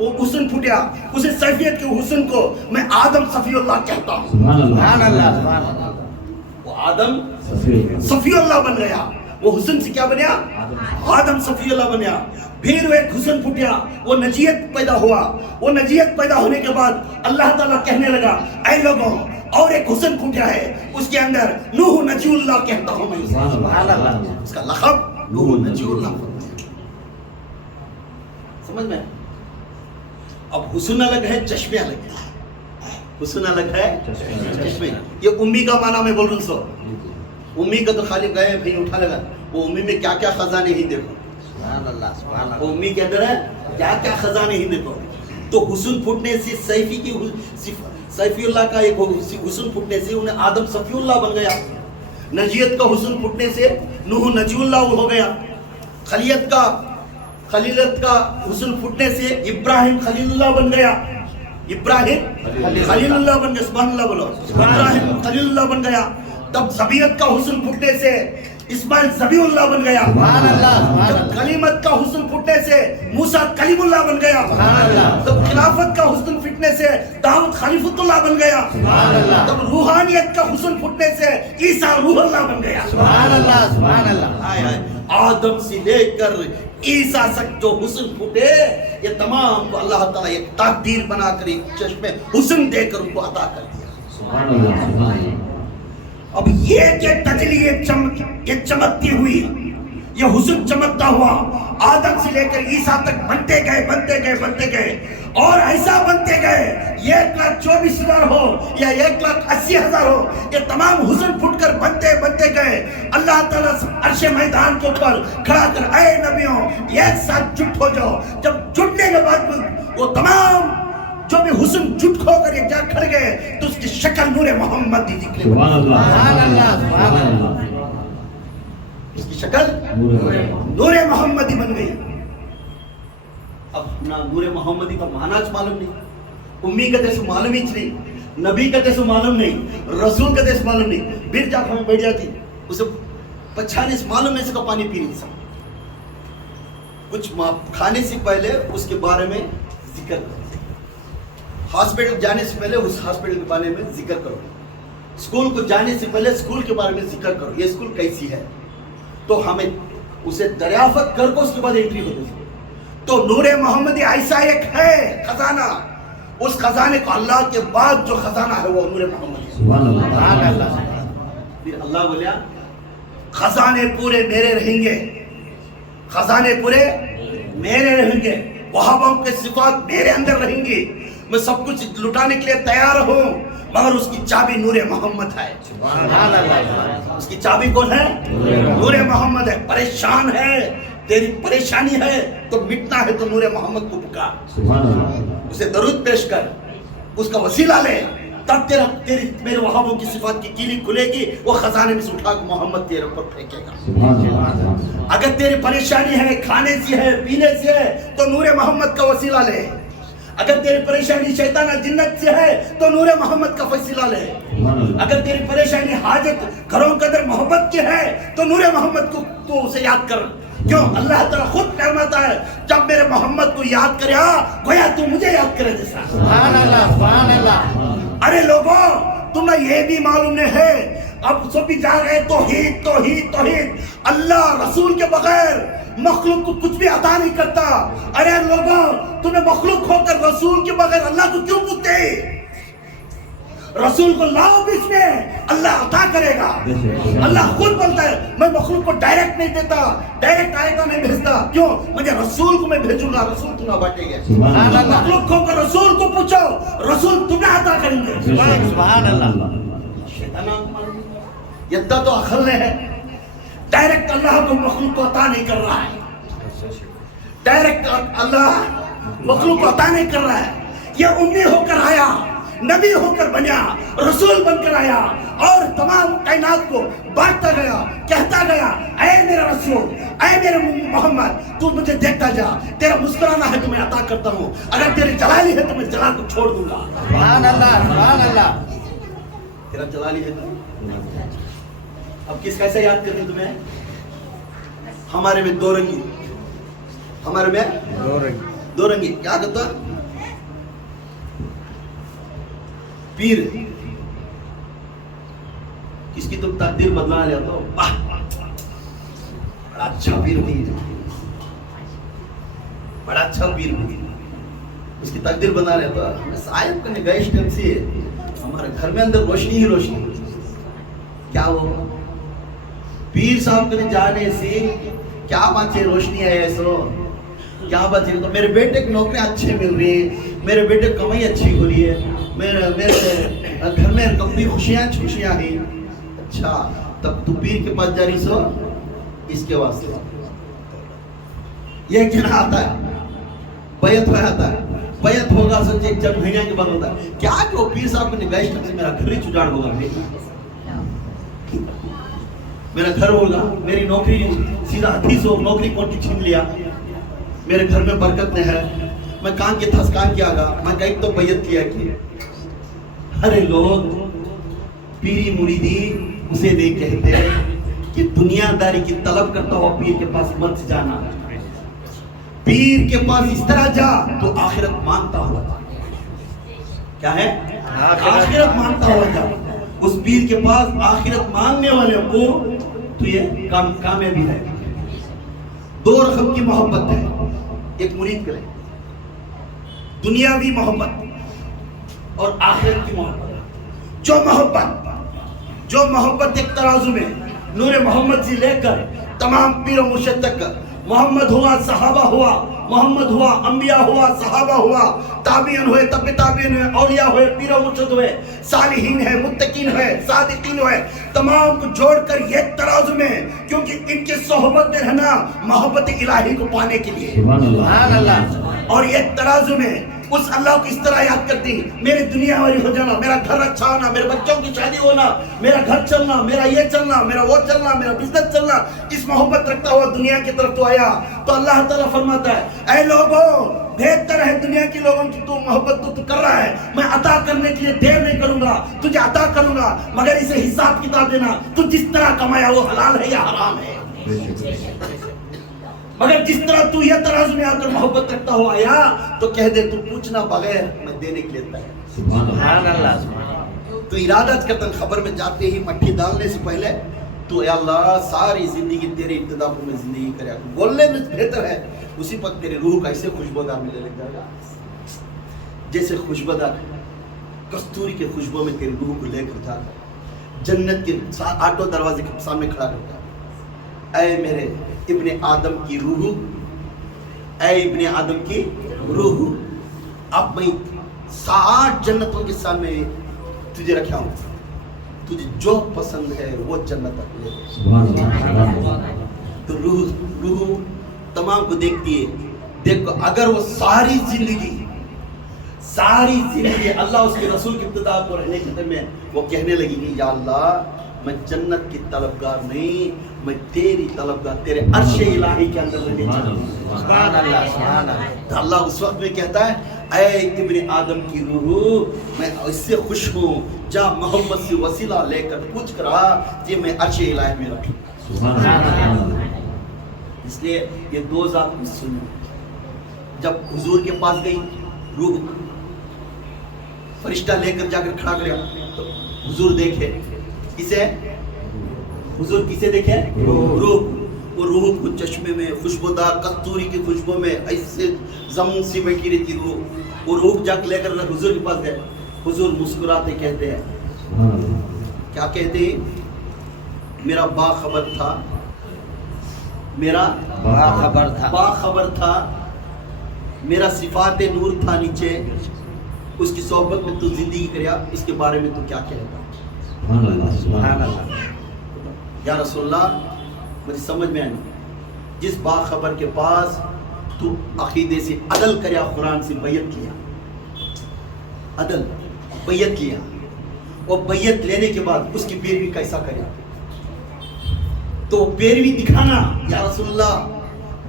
وہ حسن پھٹیا, اسے سیفیت کے حسن کو میں آدم صفی اللہ کہتا ہوں. سبحان اللہ. سبحان اللہ سبحان اللہ. وہ آدم صفی. صفی اللہ بن گیا. وہ حسن سے کیا بنیا؟ آدم صفی اللہ بنیا. پھر وہ ایک حسن پھٹیا, وہ نجیت پیدا ہوا. وہ نجیت پیدا ہونے کے بعد اللہ تعالیٰ کہنے لگا اے لوگوں اور ایک حسن پھٹیا ہے, اس کے اندر نوح نجی اللہ کہتا ہوں میں. سبحان اللہ. اس کا لقب نوح نجی اللہ. سمجھ میں؟ اب حسن الگ ہے, چشمے الگ ہے. حسن الگ ہے, چشمے. یہ امی کا معنی میں بول رہا ہوں. سو امی کا تو خالی گئے بھائی اٹھا لگا, وہ امی میں کیا کیا خزانے ہی دیکھو. سبحان اللہ سبحان وہ اللہ. امی کے اندر ہے کیا کیا خزانے ہی دیکھو. تو حسن پھٹنے سے سیفی اللہ کا ایک حسن پھٹنے سے انہیں آدم صفی اللہ بن گیا. نجیت کا حسن پھٹنے سے نوح نجی اللہ ہو گیا. خلیت کا حسن پھٹنے سے ابراہیم خلیل اللہ بن گیا. ابراہیم خلیل اللہ بن گیا. سبحان اللہ بولو. ابراہیم خلیل اللہ بن گیا. تب ذبیحت کا حسن پھٹنے سے اسماعیل ذبیح اللہ بن گیا. سبحان اللہ سبحان جب اللہ. کلیمت کا حسن پھٹنے سے موسیٰ کلیم اللہ بن گیا. سبحان اللہ. جب خلافت کا حسن پھٹنے سے داؤد خلیفۃ اللہ بن گیا. سبحان اللہ. جب روحانیت کا حسن پھٹنے سے عیسیٰ روح اللہ بن گیا. سبحان اللہ سبحان اللہ. آئے آئے آدم سے لے کر عیسیٰ تک جو حسن پھٹے, یہ تمام کو اللہ تعالیٰ ایک تقدیر بنا کر ایک چشمے حسن دے کر ان کو عطا کر دیا. سبحان اللہ. سبحان اللہ. اب یہ کہ تجلی یہ چمکتی ہوئی, یہ حسن چمکتا ہوا آدم سے لے کر عیسیٰ تک بنتے گئے اور ایسا بنتے گئے 1,24,000 ہو یا 1,80,000 ہو, یہ تمام حسن پھٹ کر بنتے گئے. اللہ تعالیٰ عرش میدان کے اوپر کھڑا کر اے نبیوں ایک ساتھ جٹ ہو جاؤ. جب جٹنے کے بعد وہ تمام جو بھی حسن جٹ کھو کر یہ جا کھڑ گئے تو اس کی شکل نور محمد دی نکلی. سبحان اللہ. سبحان اللہ سبحان اللہ. اس کی شکل نور محمدی بن گئی. اب نہ نور محمدی کا معنی معلوم نہیں, امی کا جیسے معلوم ہی نہیں, نبی کا جیسے معلوم نہیں, رسول کا جیسے معلوم نہیں. پھر جا ہمیں بیٹھ جاتی اسے پچھانے سے معلوم ہے, اس کا پانی پی نہیں سکتا. کچھ کھانے سے پہلے اس کے بارے میں ذکر کرو, ہاسپٹل جانے سے پہلے اس ہاسپٹل کے بارے میں ذکر کرو, اسکول کو جانے سے پہلے اسکول کے بارے میں ذکر کرو, یہ اسکول کیسی ہے. تو ہمیں اسے دریافت کر کے اس کے بعد انٹری ہوتی ہے. تو نور محمدی ایسا ایک ہے خزانہ, اس خزانے کو اللہ کے بعد جو خزانہ ہے وہ نور محمدی. سبحان اللہ. سبحان اللہ. پھر اللہ بولیا خزانے پورے میرے رہیں گے, خزانے پورے میرے رہیں گے, وہابوں کے صفات میرے اندر رہیں گی. میں سب کچھ لٹانے کے لیے تیار ہوں, مگر اس کی چابی نور محمد ہے. سبحان اللہ. اس کی چابی کون ہے؟ نور محمد ہے. پریشان ہے, تیری پریشانی ہے تو مٹنا ہے تو نور محمد کو پکار, سبحان اللہ. اسے درود پیش کر, اس کا وسیلہ لے, تب تیری میرے وہابوں کی صفات کی کیلی کھلے گی. وہ خزانے میں سے اٹھا کے محمد تیرے اوپر پھینکے گا. سبحان اللہ. اگر تیری پریشانی ہے کھانے سے ہے پینے سے ہے تو نور محمد کا وسیلہ لے. اگر تیری پریشانی شیطان جنت سے ہے تو نور محمد کا وسیلہ لے. اگر تیری پریشانی حاجت گھروں کے اندر محبت کی ہے تو نور محمد کو تو اسے یاد کر. کیوں اللہ تعالیٰ خود فرماتا ہے جب میرے محمد کو یاد کریا گویا تو مجھے یاد کرے جیسا. سبحان اللہ سبحان اللہ. ارے لوگوں تمہیں یہ بھی معلوم نہیں ہے, اب سب بھی جا گئے توحید توحید توحید. اللہ رسول کے بغیر مخلوق کو کچھ بھی عطا نہیں کرتا. ارے لوگوں تمہیں مخلوق ہو کر رسول کے بغیر اللہ کو کیوں پوچھتے؟ رسول کو لاؤ بیچ میں, اللہ عطا کرے گا. اللہ خود بولتا ہے میں مخلوق کو ڈائریکٹ نہیں دیتا, ڈائریکٹ آئے گا نہیں بھیجتا. کیوں؟ مجھے رسول کو میں بھیجوں گا, رسول تمہیں بانٹیں گے. سبحان اللہ. مخلوق ہو کر رسول کو پوچھو, رسول تمہیں عطا کریں گے. سبحان اللہ. یہ تو عقل ہے, ڈائریکٹ اللہ کو مخلوق کو عطا نہیں کر رہا ہے. ڈائریکٹ اللہ مخلوق کو عطا نہیں کر رہا ہے. یہ امی ہو کر آیا, نبی ہو کر بنیا, رسول بن کر آیا اور تمام کائنات کو بانٹتا گیا, کہتا گیا اے میرا رسول, اے میرے محمد تو مجھے دیکھتا جا, تیرا مسکرانا ہے تو میں عطا کرتا ہوں, اگر تیری جلالی ہے تو میں جلال کو چھوڑ دوں گا. سبحان اللہ سبحان اللہ. تیرا جلالی ہے تو اب کس کیسے یاد کریں تمہیں؟ ہمارے میں دو رنگی, ہمارے میں دو رنگی. کیا کہتا پیر کس کی تم تقدیر بدلا لیا تو بڑا اچھا پیر نہیں ہے، بڑا اچھا پیر نہیں ہے، اس کی تقدیر بنا رہے تو صاحب کا نگاہش ٹائم سے ہمارے گھر میں اندر روشنی ہی روشنی، کیا ہو پیر صاحب کے جانے سے کیا بات ہے، روشنی ہے ایسو کیا بات ہے، تو میرے بیٹے کی نوکری اچھے مل رہی ہے، میرے بیٹے کی کمائی اچھی ہو رہی ہے، میرے گھر میں کبھی خوشیاں ہیں، اچھا تب تو پیر کے پاس جا رہی سو اس کے واسطے یہ کہنا آتا ہے بیعت ہو آتا ہے، بیعت ہوگا سوچے ایک چند مہینے کے بعد ہوتا ہے، کیا جو پیر صاحب کی نگاہش سے میرا گھر ہی چجاڑ ہوگا، میرا گھر ہوگا، میری نوکری سیدھا حدیث ہو، نوکری کون کی چھین لیا، میرے گھر میں برکت نہیں ہے، میں کان کے تھس کان کیا گا، میں کہیں تو بیعت کیا کہ ارے لوگ پیری مریدی اسے نہیں کہتے کہ دنیا داری کی طلب کرتا ہوا پیر کے پاس مت جانا، پیر کے پاس اس طرح جا تو آخرت مانگتا ہوا، کیا ہے آخرت مانگتا ہوا جا، اس پیر کے پاس آخرت مانگنے والے کو تو یہ کامیابی ہے۔ دو رقم کی محبت ہے، ایک مرید کرے دنیاوی محبت اور آخرت کی محبت، جو محبت ایک ترازو میں نور محمد سے لے کر تمام پیر و مرشد تک، محمد ہوا صحابہ ہوا، محمد ہوا انبیاء ہوا صحابہ ہوا، تابعین ہوئے تب تابعین ہوئے، اولیاء ہوئے پیر و مرشد ہوئے، صالحین ہے متقین ہے صادقین ہوئے، تمام کو جوڑ کر یہ ترازو میں، کیونکہ ان کے صحبت میں رہنا محبت الہی کو پانے کے لیے، سبحان اللہ، اور یہ ترازو میں اس اللہ کو اس طرح یاد کرتی، میری دنیا والی ہو جانا، میرا گھر اچھا ہونا، میرے بچوں کی شادی ہونا، میرا گھر چلنا، میرا یہ چلنا، میرا وہ چلنا، میرا بزنس چلنا، اس محبت رکھتا ہوا دنیا کی طرف تو آیا، تو اللہ تعالیٰ فرماتا ہے اے لوگوں بہتر ہے دنیا کے لوگوں کی تو محبت تو کر رہا ہے، میں عطا کرنے کے لیے دیر نہیں کروں گا، تجھے عطا کروں گا، مگر اسے حساب کتاب دینا، تو جس طرح کمایا وہ حلال ہے یا حرام ہے، مگر جس طرح تو یہ ترازو میں آ کر محبت رکھتا ہوا آیا تو کہہ دے تو پوچھنا بغیر میں دینے کے لیے تیار ہوں۔ سبحان اللہ، تو ارادہ کرتا خبر میں جاتے ہی مٹھی ڈالنے سے پہلے تو اے اللہ ساری زندگی تیری ابتدا پر میں زندگی کریا، بولنے میں بہتر ہے اسی پر تیرے روح کا ایسے خوشبودار ملنے لگ جائے گا، جیسے خوشبودار کستوری کے خوشبو میں تیری روح کو لے کر جا کر جنت کے آٹھوں دروازے کے سامنے کھڑا کرتا ہے، اے میرے ابن آدم کی روح، اے ابن آدم کی روح، اب میں 60 جنتوں کے سامنے تجھے رکھا ہوں، تجھے جو پسند ہے وہ جنت اپنے، تو روح تمام کو دیکھتی ہے، دیکھو اگر وہ ساری زندگی اللہ اس کے رسول کی ابتدا کو رہنے کے درمیان وہ کہنے لگی کہ یا اللہ میں جنت کی طلبگار نہیں، میں تیری طلبگار تیرے عرش الہی کے اندر رہنے چاہتا ہوں، سبحان اللہ، سبحان اللہ، تو اللہ اس وقت میں کہتا ہے اے ابن آدم کی روح میں اس سے خوش ہوں، جا محبت سے وسیلہ لے کر پوچھ کرا کہ میں عرش الہی میں رکھوں، سبحان اللہ، اس لیے یہ دو ذات میں سنو، جب حضور کے پاس گئی روح فرشتہ لے کر جا کر کھڑا کریا تو حضور دیکھے کسے، حضور کسے دیکھے، روح، وہ روح کو چشمے میں خوشبودار کستوری کی خوشبو میں ایسے زمین سی بیٹھی رہتی روح، وہ روح جا لے کر حضور کے پاس گئے، حضور مسکراتے کہتے ہیں، کیا کہتے ہیں، میرا باخبر تھا، میرا باخبر تھا، میرا صفات نور تھا نیچے، اس کی صحبت میں تو زندگی کریا، اس کے بارے میں تو کیا کہتا، سبحان اللہ، یا رسول اللہ مجھے سمجھ میں آئی، جس باخبر کے پاس تو عقیدے سے عدل کریا، قرآن سے بیعت کیا، عدل بیعت کیا، اور بیعت لینے کے بعد اس کی پیروی کیسا کریا، تو پیروی دکھانا، یا رسول اللہ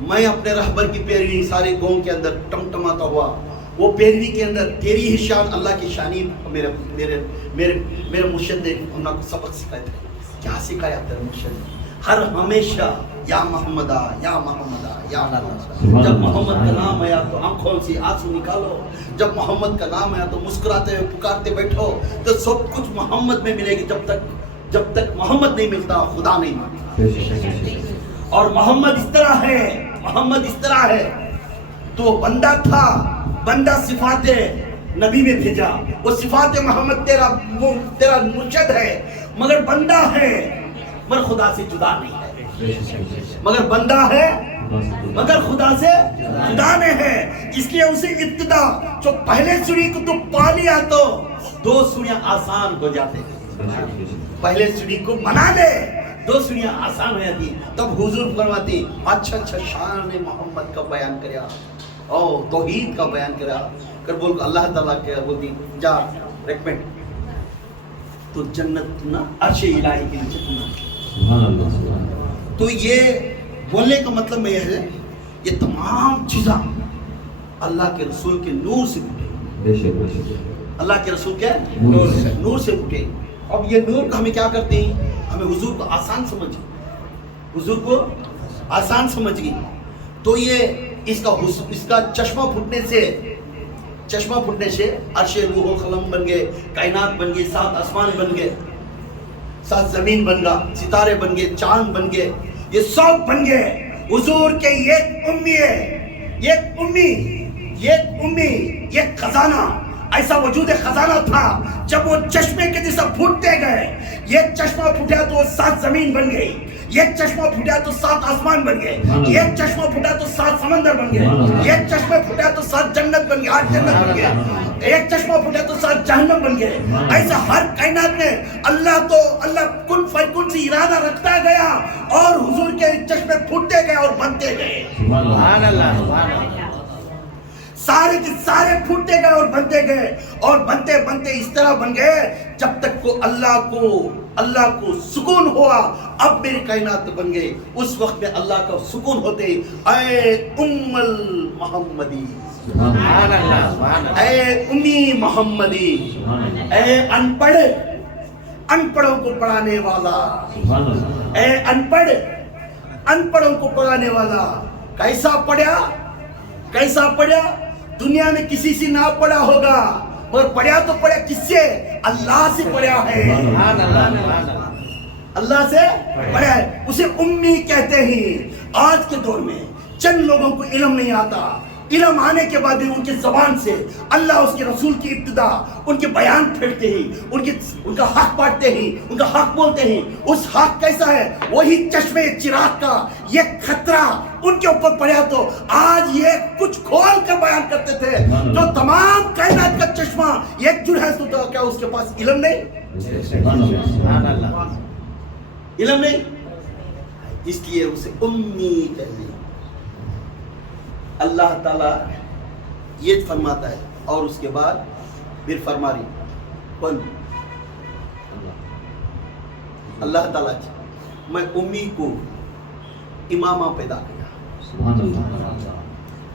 میں اپنے رہبر کی پیروی سارے گاؤں کے اندر ٹمٹماتا ہوا، وہ پیروی کے اندر تیری ہی شان اللہ کی شانی، میرے مرشد نے انہوں کو سبق سکھایا تھا، کیا سکھایا تیرے مرشد نے، ہر ہمیشہ یا محمد یا محمد یا محمد. جب محمد کا نام آیا تو آنکھوں سے آنسو نکالو. جب محمد کا نام آیا تو مسکراتے ہوئے پکارتے بیٹھو. تو سب کچھ محمد میں ملے گی. جب تک محمد نہیں ملتا خدا نہیں ملتا. اور محمد اس طرح ہے, محمد اس طرح ہے. تو بندہ تھا, بندہ صفات نبی میں بھیجا. وہ صفات محمد تیرا مرشد ہے, مگر بندہ ہے, مگر خدا سے جدا نہیں ہے. مگر بندہ ہے مگر خدا سے جدا نہیں ہے. اس لیے اسے ابتدا جو پہلے سوری کو تو پا لیا تو دو سوریاں آسان ہو جاتے ہیں. پہلے سوری کو منا لے, دو سوریاں آسان ہو جاتی. تب حضور فرماتی اچھا شان محمد کا بیان کریا, او توحید کا بیان کریا کر بول کو اللہ تعالیٰ کے بولتی جا ریکمنڈ تو جنت نا عرش الہی کے نیچے. تو یہ بولنے کا مطلب میں یہ ہے, یہ تمام چیزاں اللہ کے رسول کے نور سے پھوٹے. اللہ کے رسول کے نور سے پھوٹے. اب یہ نور کو ہمیں کیا کرتے ہیں, ہمیں حضور کو آسان سمجھ, حضور کو آسان سمجھ گئی. تو یہ اس کا چشمہ پھٹنے سے عرش روح و قلم بن گئے, کائنات بن گئی, 7 آسمان بن گئے, 7 زمین بن گیا, ستارے بن گئے, چاند بن گئے, یہ سب بن گئے. حضور کے ایک امی ہے, ایک امی, ایک خزانہ, ایسا وجود خزانہ تھا. جب وہ چشمے کے جیسا پھوٹتے گئے, ایک چشمہ پھوٹا تو 7 زمین بن گئی, ایک چشمہ پھوٹا تو 7 آسمان بن گئے, ایک چشمہ پھوٹا تو 7 سمندر بن گئے, ایک چشمہ پھوٹا تو 7 جنت بن گئے, 8 جنت بن گئے, ایک چشمہ پھوٹا تو 7 جہنم بن گئے. ایسا ہر کائنات میں اللہ کن فیکن سے ارادہ رکھتا گیا اور حضور کے چشمے پھوٹتے گئے اور بنتے گئے. سبحان اللہ, سبحان اللہ. سارے کے سارے پھوٹتے گئے اور بنتے گئے, اور بنتے اس طرح بن گئے جب تک کو اللہ کو سکون ہوا. اب میری کائنات بن گئے. اس وقت میں اللہ کا سکون ہوتے اے ام المحمدی, سبحان اللہ, سبحان اللہ. اے امی محمدی, اے ان پڑھوں کو پڑھانے والا, اے ان پڑھوں کو پڑھانے والا. کیسا پڑھا؟ دنیا میں کسی سے نہ پڑھا ہوگا, اور پڑھا تو پڑھا کس سے؟ اللہ سے پڑھا ہے. سبحان اللہ, سبحان اللہ. اللہ سے پڑھا ہے. اسے امی کہتے ہیں. آج کے دور میں چند لوگوں کو علم نہیں آتا. علم آنے کے بعد ان کی زبان سے اللہ اس کے رسول کی ابتدا ان کے بیان پھیرتے ہیں, ان کا حق بانٹتے ہیں, ان کا حق بولتے ہیں. اس حق کیسا ہے؟ وہی چشمے چراغ کا یہ خطرہ ان کے اوپر پڑا تو آج یہ کچھ کھول کر بیان کرتے تھے. جو تمام کائنات کا چشمہ ایک جڑ ہے تو کیا اس کے پاس علم نہیں؟ سبحان اللہ. علم نہیں, اس لیے اسے امی کہتے ہیں. اللہ تعالیٰ یہ فرماتا ہے اور اس کے بعد پھر فرما رہی کون؟ اللہ تعالیٰ میں امی کو امامہ پیدا کیا. سبحان اللہ.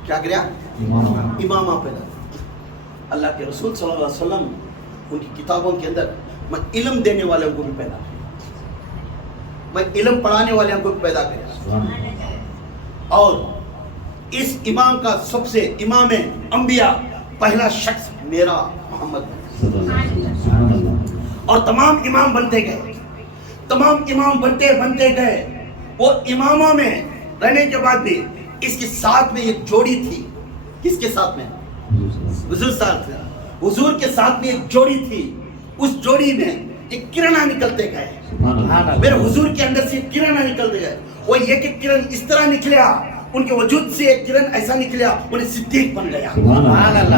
کیا کریا؟ امامہ پیدا کیا. اللہ کے رسول صلی اللہ علیہ وسلم ان کی کتابوں کے اندر میں علم دینے والوں کو بھی پیدا کیا, میں علم پڑھانے والوں کو بھی پیدا کیا. اور اس امام کا سب سے امام انبیاء پہلا شخص میرا محمد, اور تمام امام بنتے گئے, تمام امام بنتے گئے. وہ اماموں میں رہنے کے بعد بھی اس کے ساتھ میں ایک جوڑی تھی. کس کے ساتھ میں؟ حضور کے ساتھ میں ایک جوڑی تھی. اس جوڑی میں ایک کرنا نکلتے گئے. میرے حضور کے اندر سے کرنا نکلتے گئے. وہ یہ کہ کرن اس طرح نکلیا, ان کے وجود سے ایک کرن ایسا نکلیا انہیں صدیق بن گیا.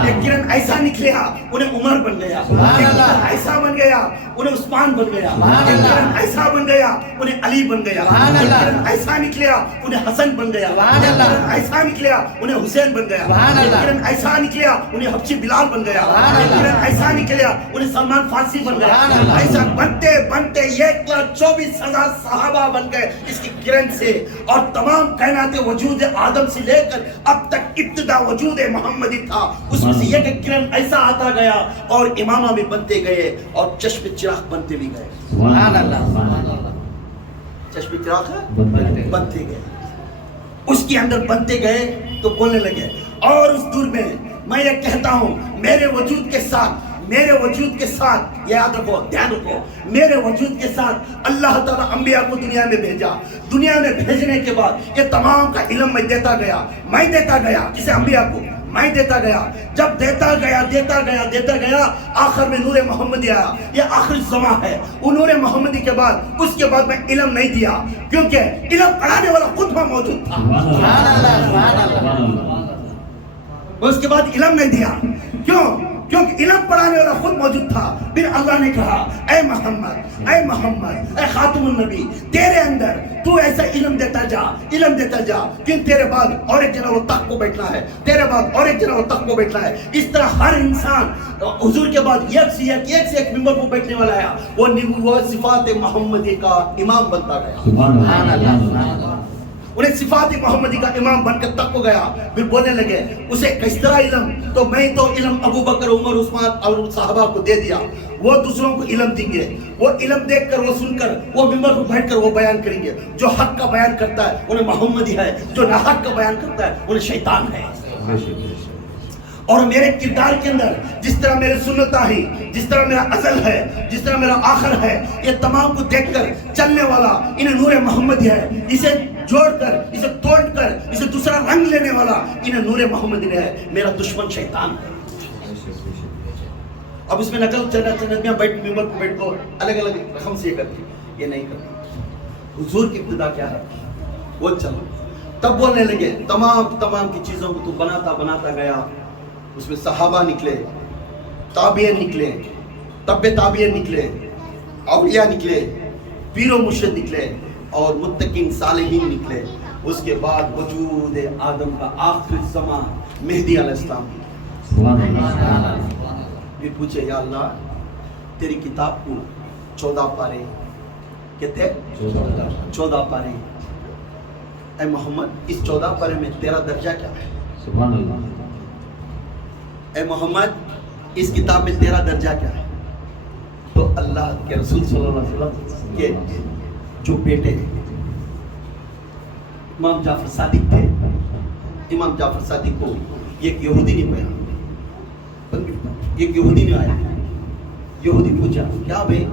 ایک کرن ایسا نکلیا انہیں عمر بن گیا. ایک کرن ایسا بن گیا انہیں عثمان بن گیا. ایک کرن ایسا بن گیا انہیں علی بن گیا. ایک کرن ایسا نکلیا انہیں حسن بن گیا. ایک کرن ایسا نکلیا انہیں حسین بن گیا. ایک کرن ایسا نکلیا انہیں حبشی بلال بن گیا. ایک کرن ایسا نکلیا انہیں سلمان فارسی بن گیا. ایسا بنتے 1,24,000 صحابہ بن گئے اس کی کرن سے. اور تمام کائنات وجود آدم سے لے کر اب تک ابتدا وجود محمدی تھا. اس میں سے یہ کہ کرن ایسا آتا گیا اور امامہ بھی بنتے گئے اور چشم چراغ بنتے بھی گئے. سبحان اللہ. چشم چراغ بنتے بنتے گئے، اس کے اندر بنتے گئے تو بولنے لگے. اور اس دور میں میں یہ کہتا ہوں میرے وجود کے ساتھ یہ یاد رکھو، دھیان رکھو، میرے وجود کے ساتھ اللہ تعالیٰ انبیاء کو دنیا میں بھیجا. دنیا میں بھیجنے کے بعد یہ تمام کا علم میں دیتا گیا کسے؟ انبیاء کو میں دیتا گیا. جب دیتا گیا آخر میں نور محمدی آیا. یہ آخری زمان ہے. وہ نور محمدی کے بعد اس کے بعد میں علم نہیں دیا، کیونکہ علم پڑھانے والا خود وہاں موجود تھا. اس کے بعد علم نہیں دیا. کیونکہ علم پڑھانے والا خود موجود تھا. پھر اللہ نے کہا اے محمد اے خاتم النبی، تیرے اندر تو ایسا علم دیتا جا کہ تیرے بعد اور ایک جنہ وہ تخت کو بیٹھنا ہے. اس طرح ہر انسان حضور کے بعد ایک سے ایک ممبر کو بیٹھنے والا ہے. وہ صفات محمدی کا امام بنتا گیا. انہیں صفات محمدی کا امام بن کر تک کو گیا. پھر بولنے لگے اسے کس طرح علم، تو میں تو علم ابو بکر، عمر، عثمان اور صحابہ کو دے دیا. وہ دوسروں کو علم دیں گے. وہ علم دیکھ کر، وہ سن کر، وہ ممبر پر بیٹھ کر وہ بیان کریں گے. جو حق کا بیان کرتا ہے انہیں محمدی ہے، جو ناحق کا بیان کرتا ہے انہیں شیطان ہے. اور میرے کردار کے اندر جس طرح میرے سنت آئی، جس طرح میرا ازل ہے، جس طرح میرا آخر ہے، یہ تمام کو دیکھ کر چلنے والا انہیں نور محمدی ہے. اسے جوڑ کر، اسے توڑ کر، اسے دوسرا رنگ لینے والا انہیں نور محمدی ہے. میرا دشمن شیطان ہے. اب اس میں نقل چلنا بیٹھ ممبر کو بیٹھ کو الگ رقم سے یہ کرتی، یہ نہیں کرتی. حضور کی ابتدا کیا ہے وہ چلو. تب بولنے لگے تمام کی چیزوں کو تو بناتا گیا. اس میں صحابہ نکلے، تابعین نکلے، تابعین نکلے، اولیاء نکلے، پیر و مرشد نکلے، اور متقین صالحین نکلے. اس کے بعد وجود آدم کا آخری زمان مہدی علیہ السلام. پھر پوچھے یا اللہ تیری کتاب کو 14 پارے کہتے 14 پارے. اے محمد اس 14 پارے میں تیرا درجہ کیا ہے؟ سبحان اللہ. اے محمد اس کتاب میں تیرا درجہ کیا ہے؟ تو اللہ کے رسول صلی اللہ علیہ وسلم کے جو بیٹے امام جعفر صادق تھے، امام جعفر صادق کو ایک یہودی نے پایا. ایک یہودی نے آیا، یہودی پوچھا کیا بھائی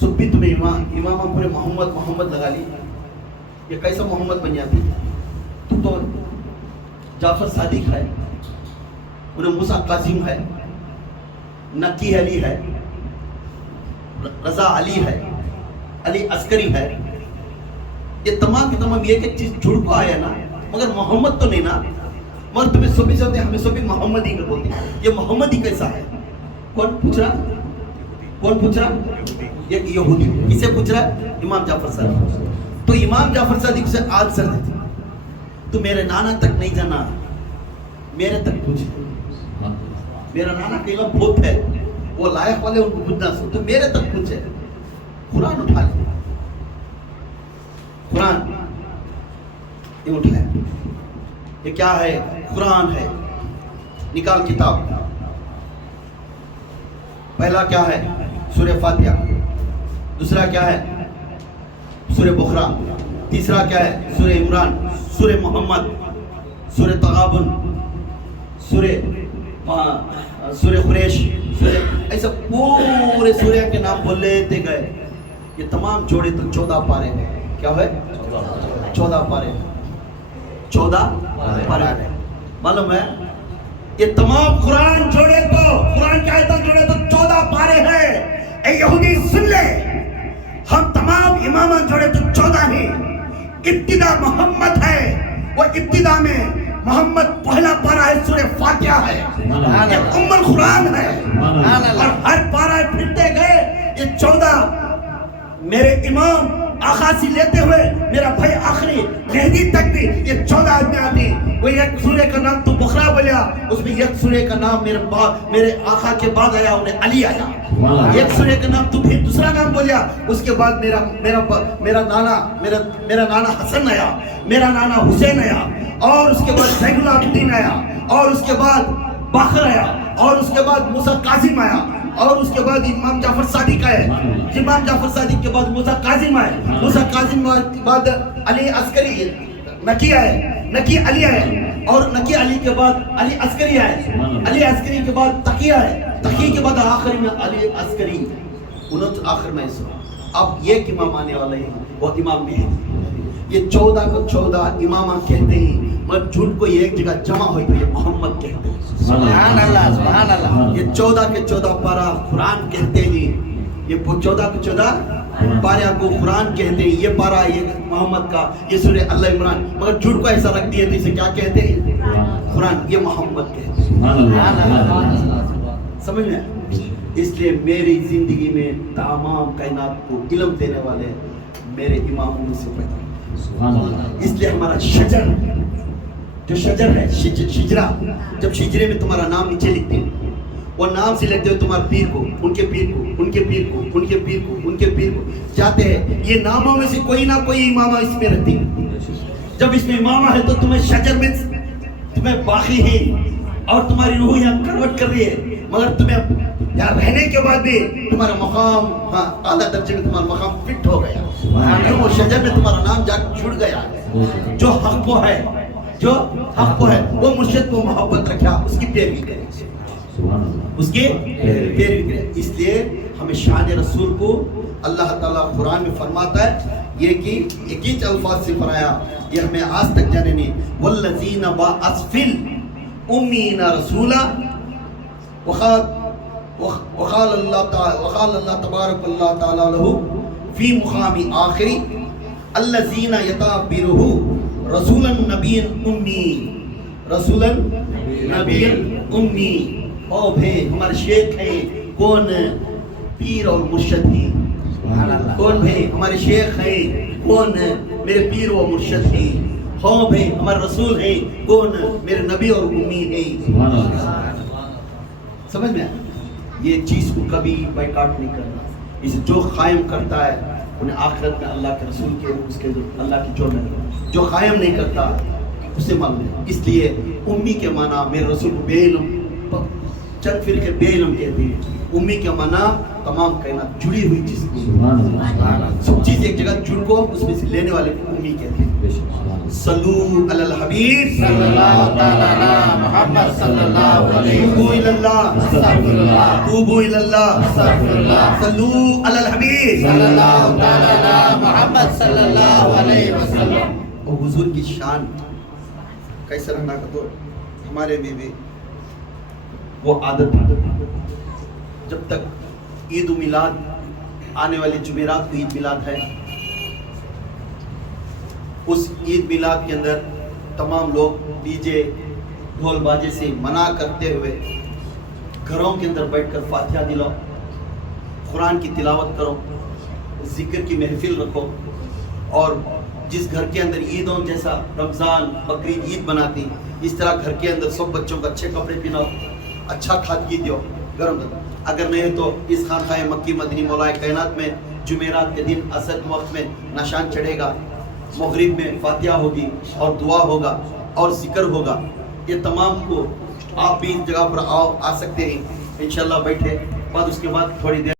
صبح بھی تمہیں امام پورے محمد لگا لی، یہ کیسا محمد بن جاتی؟ تو جعفر صادق ہے، انہیں موسیٰ قاسم ہے، نقی علی ہے، رضا علی ہے، علی عسکری ہے. یہ تمام کی تمام ایک چیز جڑ کو آیا نا، مگر محمد تو نہیں نا. مگر تمہیں سبھی سے ہوتے ہیں، ہمیں سبھی محمد ہی بولتے ہیں. یہ محمد ہی کیسا ہے؟ کون پوچھ رہا؟ ایک یہودی. کسے پوچھ رہا ہے؟ امام جعفر صادق. تو امام جعفر صادق سے آج سر دیتے تو میرے نانا تک نہیں جانا، میرے تک پوچھ. میرا نانا کا علم بہت ہے، وہ لائق والے ان کو پوچھنا سو، تو میرے تک پوچھے. قرآن اٹھا لے، قرآن یہ اٹھایا. یہ کیا ہے؟ قرآن ہے. نکال کتاب. پہلا کیا ہے؟ سورہ فاتحہ. دوسرا کیا ہے؟ سورہ بقرہ. تیسرا کیا ہے؟ سورہ عمران، سورہ محمد، سورہ تغابن، سورہ قریش، ایسا پورے سورہ کے نام بول لیتے گئے. یہ تمام جوڑے تو 14 پارے ہیں. کیا ہے؟ 14 پارے. 14 پارے معلوم ہے. یہ تمام قرآن جوڑے تو قرآن کی آیتیں جوڑے تو 14 پارے ہیں. اے یہودی سن لے، ہم تمام امامان جوڑے تو 14 ہیں. ابتدا محمد ہے، وہ ابتدا میں محمد پہلا پارہ ہے، سورہ فاتحہ ہے، یہ ام القرآن ہے. اور ہر پارہ پھرتے گئے. یہ 14 میرے امام آقا سے لیتے ہوئے میرا بھائی آخری مہدی تک بھی یہ 14 آدمی آتی. وہ ایک سورہ کا نام تو بقرہ بولیا، اس میں ایک سورہ کا نام میرے آقا کے بعد آیا، انہیں علی آیا. ایک سورہ کا نام تو پھر دوسرا نام بولیا، اس کے بعد میرا نانا حسن آیا، میرا نانا حسین آیا، اور اس کے بعد زین العابدین آیا، اور اس کے بعد باقر آیا، اور اس کے بعد موسیٰ قاسم آیا، اور اس کے بعد امام جعفر صادق آئے, امام جعفر صادق کے بعد موسیٰ کاظم آئے, موسیٰ کاظم کے بعد علی عسکری نکی آئے, نکی علی آئے, اور نکی علی کے بعد علی عسکری آئے, علی عسکری کے بعد تقی آئے, تقی کے بعد آخر میں علی عسکری, انہوں آخر میں اس اب ایک امام آنے والے ہیں, وہ امام مہدی. یہ 14 کو 14 امامہ کہتے ہیں, مگر جھوٹ کو ایک جگہ جمع ہوئی تو یہ محمد کہتے ہیں. سبحان اللہ, سبحان اللہ. یہ 14 کے 14 پارہ قرآن کہتے ہیں, یہ 14 کے 14 پارہ کو قرآن کہتے ہیں. یہ پارہ یہ محمد کا, یہ سورہ اللہ عمران, مگر جھوٹ کو ایسا رکھ دیا تو اسے کیا کہتے ہیں؟ قرآن. یہ محمد کہتے ہیں. سمجھ میں؟ اس لیے میری زندگی میں تمام کائنات کو علم دینے والے میرے اماموں میں سے پیدا. اس لیے ہمارا شجر جو شجر ہے, شجرہ, جب شجرے میں تمہارا نام نیچے لکھتے ہیں, وہ نام سے لکھتے ہو تمہارے پیر کو, ان کے پیر کو, ان کے پیر کو, ان کے پیر کو, ان کے پیر کو جاتے ہیں. یہ ناموں میں سے کوئی نہ کوئی امامہ اس میں رہتی ہے. جب اس میں امامہ ہے تو تمہیں شجر میں تمہیں باقی ہے, اور تمہاری روح یہاں کروٹ کر رہی ہے, مگر تمہیں یہاں رہنے کے بعد بھی تمہارا مقام اعلیٰ درجے میں تمہارا مقام فٹ ہو گیا. وہ شجر میں تمہارا نام جا جڑ گیا. جو حق کو ہے, جو حق کو ہے, وہ مرشد کو محبت رکھا, اس کی پیروی کرے, اس کی پیروی کرے. اس لیے ہمیں شان رسول کو اللہ تعالیٰ قرآن میں فرماتا ہے, یہ کہ ایک ہی الفاظ سے فرمایا, یہ ہمیں آج تک جانے نہیں. والذین باسفل امین رسولا وقال اللہ تبارک اللہ تعالی له فی مقام آخری الذین یتابرہ رسولا نبی امی, رسولا نبی امی. او بھائی ہمارے شیخ ہیں کون؟ پیر اور مرشد ہیں. کون بھائی ہمارے شیخ ہیں کون؟ میرے پیر و مرشد ہیں. ہاں بھائی ہمارے رسول ہیں کون؟ میرے نبی اور امی ہیں. سمجھ میں؟ یہ چیز کو کبھی بائیکاٹ نہیں کرنا. اسے جو قائم کرتا ہے انہیں آخرت میں اللہ کے رسول کے اس کے اللہ کی جو قائم نہیں کرتا اسے معلوم ہے. اس لیے امی کے معنی میرے رسول کو بے علم, چند فرقے بے علم کہتے ہیں. امی کے معنی تمام کائنات جڑی ہوئی چیز کو, سب چیز ایک جگہ جڑ کو اس میں سے لینے والے کو امی کہتے ہیں. صلو علی الحبیب صلی اللہ تعالی علی محمد صلی اللہ علیہ وسلم. توبوا الی اللہ, استغفر اللہ, توبوا الی اللہ, استغفر اللہ. صلو علی الحبیب صلی اللہ تعالی علی محمد صلی اللہ علیہ وسلم. اور حضور کی شان کیسے رہنا کا تو ہمارے میں بھی وہ عادت ہے. جب تک عید و میلاد آنے والی جمعرات کو عید میلاد ہے, اس عید میلاد کے اندر تمام لوگ ڈی جے ڈھول باجے سے منع کرتے ہوئے گھروں کے اندر بیٹھ کر فاتحہ دلاؤ, قرآن کی تلاوت کرو, ذکر کی محفل رکھو. اور جس گھر کے اندر عیدوں جیسا رمضان بقرعید عید بناتی, اس طرح گھر کے اندر سب بچوں کو اچھے کپڑے پہناؤ, اچھا کھادگی دو, گرم دو. اگر نہیں تو اس خانقاہ مکی مدنی مولا کائنات میں جمعرات کے دن عصر کے وقت میں نشان چڑھے گا, مغرب میں فاتحہ ہوگی اور دعا ہوگا اور ذکر ہوگا. یہ تمام کو آپ بھی اس جگہ پر آ سکتے ہیں انشاءاللہ. بیٹھے بعد اس کے بعد تھوڑی دیر